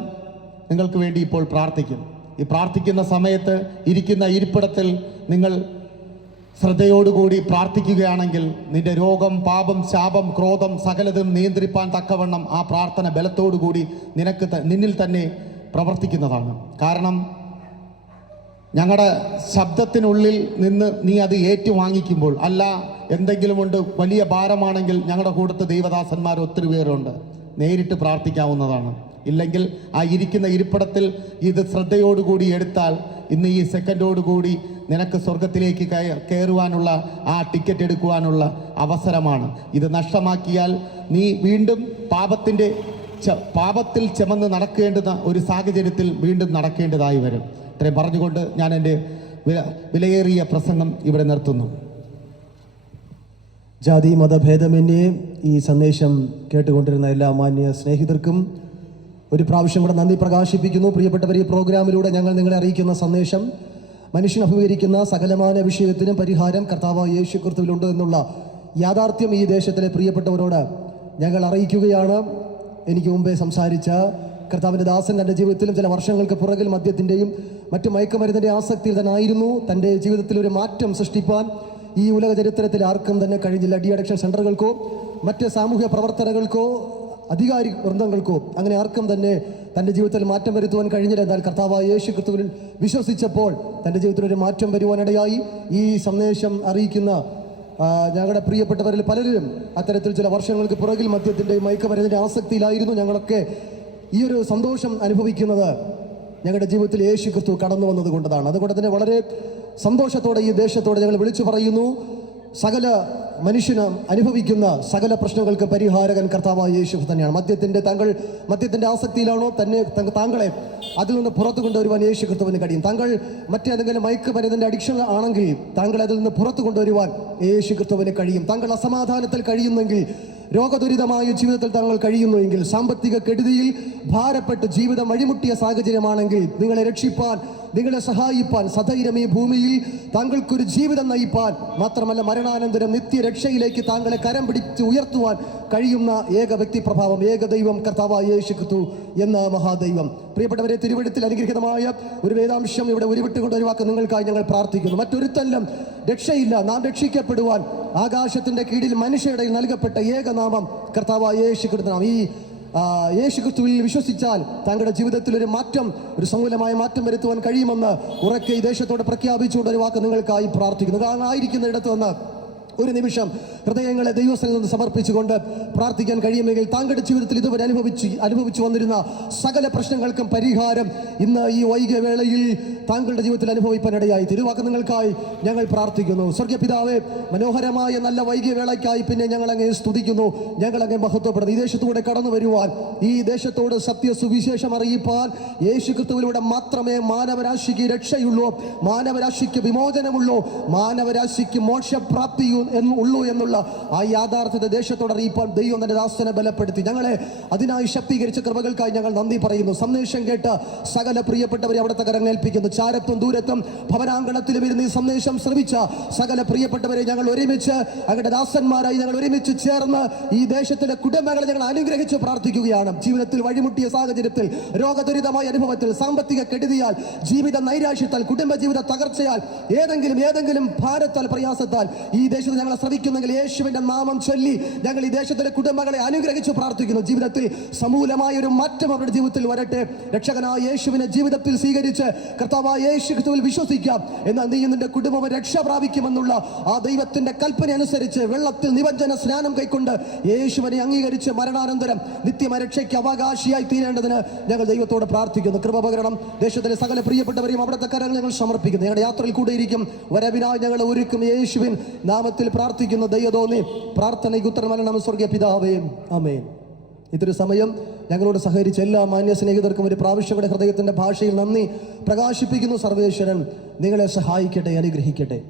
നിങ്ങൾക്ക് വേണ്ടി ഇപ്പോൾ പ്രാർത്ഥിക്കും. ഈ പ്രാർത്ഥിക്കുന്ന സമയത്ത് ഇരിക്കുന്ന ഇരിപ്പിടത്തിൽ നിങ്ങൾ ശ്രദ്ധയോടുകൂടി പ്രാർത്ഥിക്കുകയാണെങ്കിൽ നിന്റെ രോഗം, പാപം, ശാപം, ക്രോധം സകലതും നിയന്ത്രിപ്പാൻ തക്കവണ്ണം ആ പ്രാർത്ഥന ബലത്തോടുകൂടി നിന്നിൽ തന്നെ പ്രവർത്തിക്കുന്നതാണ്. കാരണം ഞങ്ങളുടെ ശബ്ദത്തിനുള്ളിൽ നിന്ന് നീ അത് ഏറ്റുവാങ്ങിക്കുമ്പോൾ, അല്ല എന്തെങ്കിലുമുണ്ട് വലിയ ഭാരമാണെങ്കിൽ ഞങ്ങളുടെ കൂട്ടത്ത് ദൈവദാസന്മാർ ഒത്തിരി പേരുണ്ട്, നേരിട്ട് പ്രാർത്ഥിക്കാവുന്നതാണ്. ഇല്ലെങ്കിൽ ആ ഇരിക്കുന്ന ഇരിപ്പിടത്തിൽ ഇത് ശ്രദ്ധയോടുകൂടി എടുത്താൽ ഇന്ന് ഈ സെക്കൻഡോടുകൂടി നിനക്ക് സ്വർഗത്തിലേക്ക് കയറുവാനുള്ള ആ ടിക്കറ്റ് എടുക്കുവാനുള്ള അവസരമാണ്. ഇത് നഷ്ടമാക്കിയാൽ നീ വീണ്ടും പാപത്തിൽ ചുമന്ന് നടക്കേണ്ടുന്ന ഒരു സാഹചര്യത്തിൽ വീണ്ടും നടക്കേണ്ടതായി വരും. ഇത്രയും പറഞ്ഞുകൊണ്ട് ഞാൻ എൻ്റെ വിലയേറിയ പ്രസംഗം ഇവിടെ നിർത്തുന്നു. ജാതി മതഭേദമന്യേ ഈ സന്ദേശം കേട്ടുകൊണ്ടിരുന്ന എല്ലാ മാന്യ സ്നേഹിതർക്കും ഒരു പ്രാവശ്യം കൂടെ നന്ദി പ്രകാശിപ്പിക്കുന്നു. പ്രിയപ്പെട്ടവർ, ഈ പ്രോഗ്രാമിലൂടെ ഞങ്ങൾ നിങ്ങളെ അറിയിക്കുന്ന സന്ദേശം മനുഷ്യൻ അഭിമുഖീകരിക്കുന്ന സകലമാന വിഷയത്തിനും പരിഹാരം കർത്താവായ യേശു ക്രിസ്തുവിലുണ്ട് എന്നുള്ള യാഥാർത്ഥ്യം ഈ ദേശത്തിലെ പ്രിയപ്പെട്ടവരോട് ഞങ്ങൾ അറിയിക്കുകയാണ്. എനിക്ക് മുമ്പേ സംസാരിച്ച കർത്താവിൻ്റെ ദാസൻ തൻ്റെ ജീവിതത്തിലും ചില വർഷങ്ങൾക്ക് പുറകിൽ മദ്യത്തിൻ്റെയും മറ്റു മയക്കുമരുന്നിൻ്റെ ആസക്തിയിൽ തന്നെ ആയിരുന്നു. തൻ്റെ ജീവിതത്തിൽ ഒരു മാറ്റം സൃഷ്ടിപ്പാൻ ഈ ഉലക ചരിത്രത്തിൽ ആർക്കും തന്നെ കഴിഞ്ഞില്ല. ഡി അഡിക്ഷൻ സെൻ്ററുകൾക്കോ മറ്റ് സാമൂഹ്യ പ്രവർത്തനങ്ങൾക്കോ അധികാരി വൃന്ദങ്ങൾക്കോ അങ്ങനെ ആർക്കും തന്നെ തൻ്റെ ജീവിതത്തിൽ മാറ്റം വരുത്തുവാൻ കഴിഞ്ഞില്ല. എന്നാൽ കർത്താവായ യേശു ക്രിസ്തുവിൽ വിശ്വസിച്ചപ്പോൾ തൻ്റെ ജീവിതത്തിൽ ഒരു മാറ്റം വരുവാനിടയായി. ഈ സന്ദേശം അറിയിക്കുന്ന ഞങ്ങളുടെ പ്രിയപ്പെട്ടവരിൽ പലരും അത്തരത്തിൽ ചില വർഷങ്ങൾക്ക് പുറകിൽ മദ്യത്തിൻ്റെയും മയക്കുമരുന്നിൻ്റെ ആസക്തിയിലായിരുന്നു. ഞങ്ങളൊക്കെ ഈ ഒരു സന്തോഷം അനുഭവിക്കുന്നത് ഞങ്ങളുടെ ജീവിതത്തിൽ യേശു ക്രിസ്തു കടന്നു വന്നത് കൊണ്ടതാണ്. അതുകൊണ്ട് തന്നെ വളരെ സന്തോഷത്തോടെ ഈ ദേശത്തോടെ ഞങ്ങൾ വിളിച്ചു പറയുന്നു, സകല മനുഷ്യനും അനുഭവിക്കുന്ന സകല പ്രശ്നങ്ങൾക്ക് പരിഹാരകൻ കർത്താവായ യേശു തന്നെയാണ്. മദ്യത്തിന്റെ ആസക്തിയിലാണോ താങ്കളെ അതിൽ നിന്ന് പുറത്തു കൊണ്ടുവരുവാൻ യേശു ക്രിസ്തുവിന് കഴിയും. താങ്കൾ മറ്റേതെങ്കിലും മയക്കുമരുന്നിന്റെ അഡിക്ഷൻ ആണെങ്കിൽ താങ്കൾ അതിൽ നിന്ന് പുറത്തു കൊണ്ടുവരുവാൻ യേശു ക്രിസ്തുവിന് കഴിയും. താങ്കൾ അസമാധാനത്തിൽ കഴിയുന്നെങ്കിൽ, രോഗദുരിതമായ ജീവിതത്തിൽ താങ്കൾ കഴിയുന്നുവെങ്കിൽ, സാമ്പത്തിക കെടുതിയിൽ ഭാരപ്പെട്ട് ജീവിതം വഴിമുട്ടിയ സാഹചര്യമാണെങ്കിൽ, നിങ്ങളെ രക്ഷിപ്പാൻ, നിങ്ങളെ സഹായിപ്പാൻ, സധൈര്യം ഈ ഭൂമിയിൽ താങ്കൾക്കൊരു ജീവിതം നയിപ്പാൻ, മാത്രമല്ല മരണാനന്തരം നിത്യരക്ഷയിലേക്ക് താങ്കളെ കരം പിടിച്ച് ഉയർത്തുവാൻ കഴിയുന്ന ഏക വ്യക്തിപ്രഭാവം, ഏക ദൈവം കർത്താവായ യേശു ക്രിസ്തു എന്ന മഹാദൈവം. പ്രിയപ്പെട്ടവരെ, തിരുവെഴുത്തിൽ അനുഗ്രഹീതമായ ഒരു വേദാംശം ഇവിടെ ഉരുവിട്ടുകൊണ്ട് ഒരു വാക്ക് നിങ്ങൾക്കായി ഞങ്ങൾ പ്രാർത്ഥിക്കുന്നു. മറ്റൊരുത്തല്ലും രക്ഷയില്ല, നാം രക്ഷിക്കപ്പെടുവാൻ ആകാശത്തിന്റെ കീഴിൽ മനുഷ്യരുടെ നൽകപ്പെട്ട ഏക നാമം കർത്താവായ യേശു ക്രിസ്തു. ഈ യേശു ക്രിസ്തുവിൽ വിശ്വസിച്ചാൽ താങ്കളുടെ ജീവിതത്തിൽ ഒരു മാറ്റം, ഒരു സമൂലമായ മാറ്റം വരുത്തുവാൻ കഴിയുമെന്ന് ഉറക്കെ ഈ ദേശത്തോട് പ്രഖ്യാപിച്ചുകൊണ്ട് ഒരു വാക്ക് നിങ്ങൾക്കായി പ്രാർത്ഥിക്കുന്നു. ആയിരിക്കുന്ന ഇടത്ത് വന്ന് ഒരു നിമിഷം ഹൃദയങ്ങളെ ദൈവസ്ഥലിൽ നിന്ന് സമർപ്പിച്ചുകൊണ്ട് പ്രാർത്ഥിക്കാൻ കഴിയുമെങ്കിൽ താങ്കളുടെ ജീവിതത്തിൽ ഇതുവരെ അനുഭവിച്ചു വന്നിരുന്ന സകല പ്രശ്നങ്ങൾക്കും പരിഹാരം ഇന്ന് ഈ വൈകിയ വേളയിൽ താങ്കളുടെ ജീവിതത്തിൽ അനുഭവിക്കാനിടയായി തിരുവാക്ക് നിങ്ങൾക്കായി ഞങ്ങൾ പ്രാർത്ഥിക്കുന്നു. സ്വർഗ്ഗപിതാവേ, മനോഹരമായ നല്ല വൈകിയ വേളയ്ക്കായി പിന്നെ ഞങ്ങൾ അങ്ങേ സ്തുതിക്കുന്നു, ഞങ്ങൾ അങ്ങേ മഹത്വപ്പെടുന്നു. ഈ ദേശത്തൂടെ കടന്നു വരുവാൻ, ഈ ദേശത്തോട് സത്യ സുവിശേഷം അറിയിപ്പാൻ യേശു ക്രിസ്തുവിലൂടെ മാത്രമേ മാനവരാശിക്ക് രക്ഷയുള്ളൂ, മാനവരാശിക്ക് വിമോചനമുള്ളൂ, മാനവരാശിക്ക് മോക്ഷപ്രാപ്തിയും ഉള്ളൂ എന്നുള്ള ആ യാഥാർത്ഥ്യത്തെ ദേശത്തോട് അറിയിപ്പാൻ ദൈവം തന്റെ ദാസനെ ബലപ്പെടുത്തി. ഞങ്ങളെ അതിനായി ശക്തീകരിച്ച കൃപകൾക്കായി ഞങ്ങൾ നന്ദി പറയുന്നു. സന്ദേശം കേട്ട സകല പ്രിയപ്പെട്ടവരെ അവിടുത്തെ കരങ്ങളേൽപ്പിക്കുന്നു. ചാരത്തും ദൂരത്തും ഭവനാങ്കണത്തിലും ഇരുന്ന് ഈ സന്ദേശം ശ്രമിച്ച സകല പ്രിയപ്പെട്ടവരെ ഞങ്ങൾ ഒരുമിച്ച് അങ്ങയുടെ ദാസന്മാരായി ഞങ്ങൾ ഒരുമിച്ച് ചേർന്ന് ഈ ദേശത്തിലെ കുടുംബങ്ങളെ ഞങ്ങൾ അനുഗ്രഹിച്ച് പ്രാർത്ഥിക്കുകയാണ്. ജീവിതത്തിൽ വഴിമുട്ടിയ സാഹചര്യത്തിൽ, രോഗദുരിതമായ അനുഭവത്തിൽ, സാമ്പത്തിക കെടുതിയാൽ, ജീവിത നൈരാശ്യത്താൽ, കുടുംബജീവിത തകർച്ചയാൽ, ഏതെങ്കിലും ഭാരത്താൽ, പ്രയാസത്താൽ ഈ ദേശത്ത് ഞങ്ങളെ ശ്രമിക്കുന്നെങ്കിൽ യേശുവിന്റെ നാമം ചൊല്ലി ഞങ്ങൾ ഈ ദേശത്തിലെ കുടുംബങ്ങളെ അനുഗ്രഹിച്ച് പ്രാർത്ഥിക്കുന്നു. ജീവിതത്തിൽ സമൂലമായ ഒരു മാറ്റം അവരുടെ ജീവിതത്തിൽ വരട്ടെ. രക്ഷകനായ യേശുവിനെ ജീവിതത്തിൽ സ്വീകരിച്ച് കർത്താവായ യേശു ക്രിസ്തുവിൽ വിശ്വസിക്കാം, എന്നാൽ നീ നിന്റെ കുടുംബം രക്ഷ പ്രാപിക്കുമെന്നുള്ള ആ ദൈവത്തിന്റെ കൽപ്പന അനുസരിച്ച് വെള്ളത്തിൽ നിമജ്ജന സ്നാനം കൈക്കൊണ്ട് യേശുവിനെ അംഗീകരിച്ച് മരണാനന്തരം നിത്യമരക്ഷയ്ക്ക് അവകാശിയായി തീരേണ്ടതിന് ഞങ്ങൾ ദൈവത്തോട് പ്രാർത്ഥിക്കുന്നു. കൃപ പകരണം. ദേശത്തിലെ സകല പ്രിയപ്പെട്ടവരെയും അവിടുത്തെ കരങ്ങൾ ഞങ്ങൾ സമർപ്പിക്കുന്നു. ഞങ്ങളുടെ യാത്രയിൽ കൂടെ ഇരിക്കും, വരവിനായി ഞങ്ങൾ ഒരുക്കും യേശുവിൻ നാമത്തിൽ പ്രാർത്ഥിക്കുന്ന ദൈവതോന്നി പ്രാർത്ഥനയ്ക്ക് ഉത്തരം നൽകണം സ്വർഗ്ഗ പിതാവേ, ആമേൻ. ഇതൊരു സമയം ഞങ്ങളോട് സഹകരിച്ച എല്ലാ മാന്യ സ്നേഹിതർക്കും ഒരു പ്രാവശ്യങ്ങളുടെ ഹൃദയത്തിന്റെ ഭാഷയിൽ നന്ദി പ്രകാശിപ്പിക്കുന്നു. സർവേശ്വരൻ നിങ്ങളെ സഹായിക്കട്ടെ, അനുഗ്രഹിക്കട്ടെ.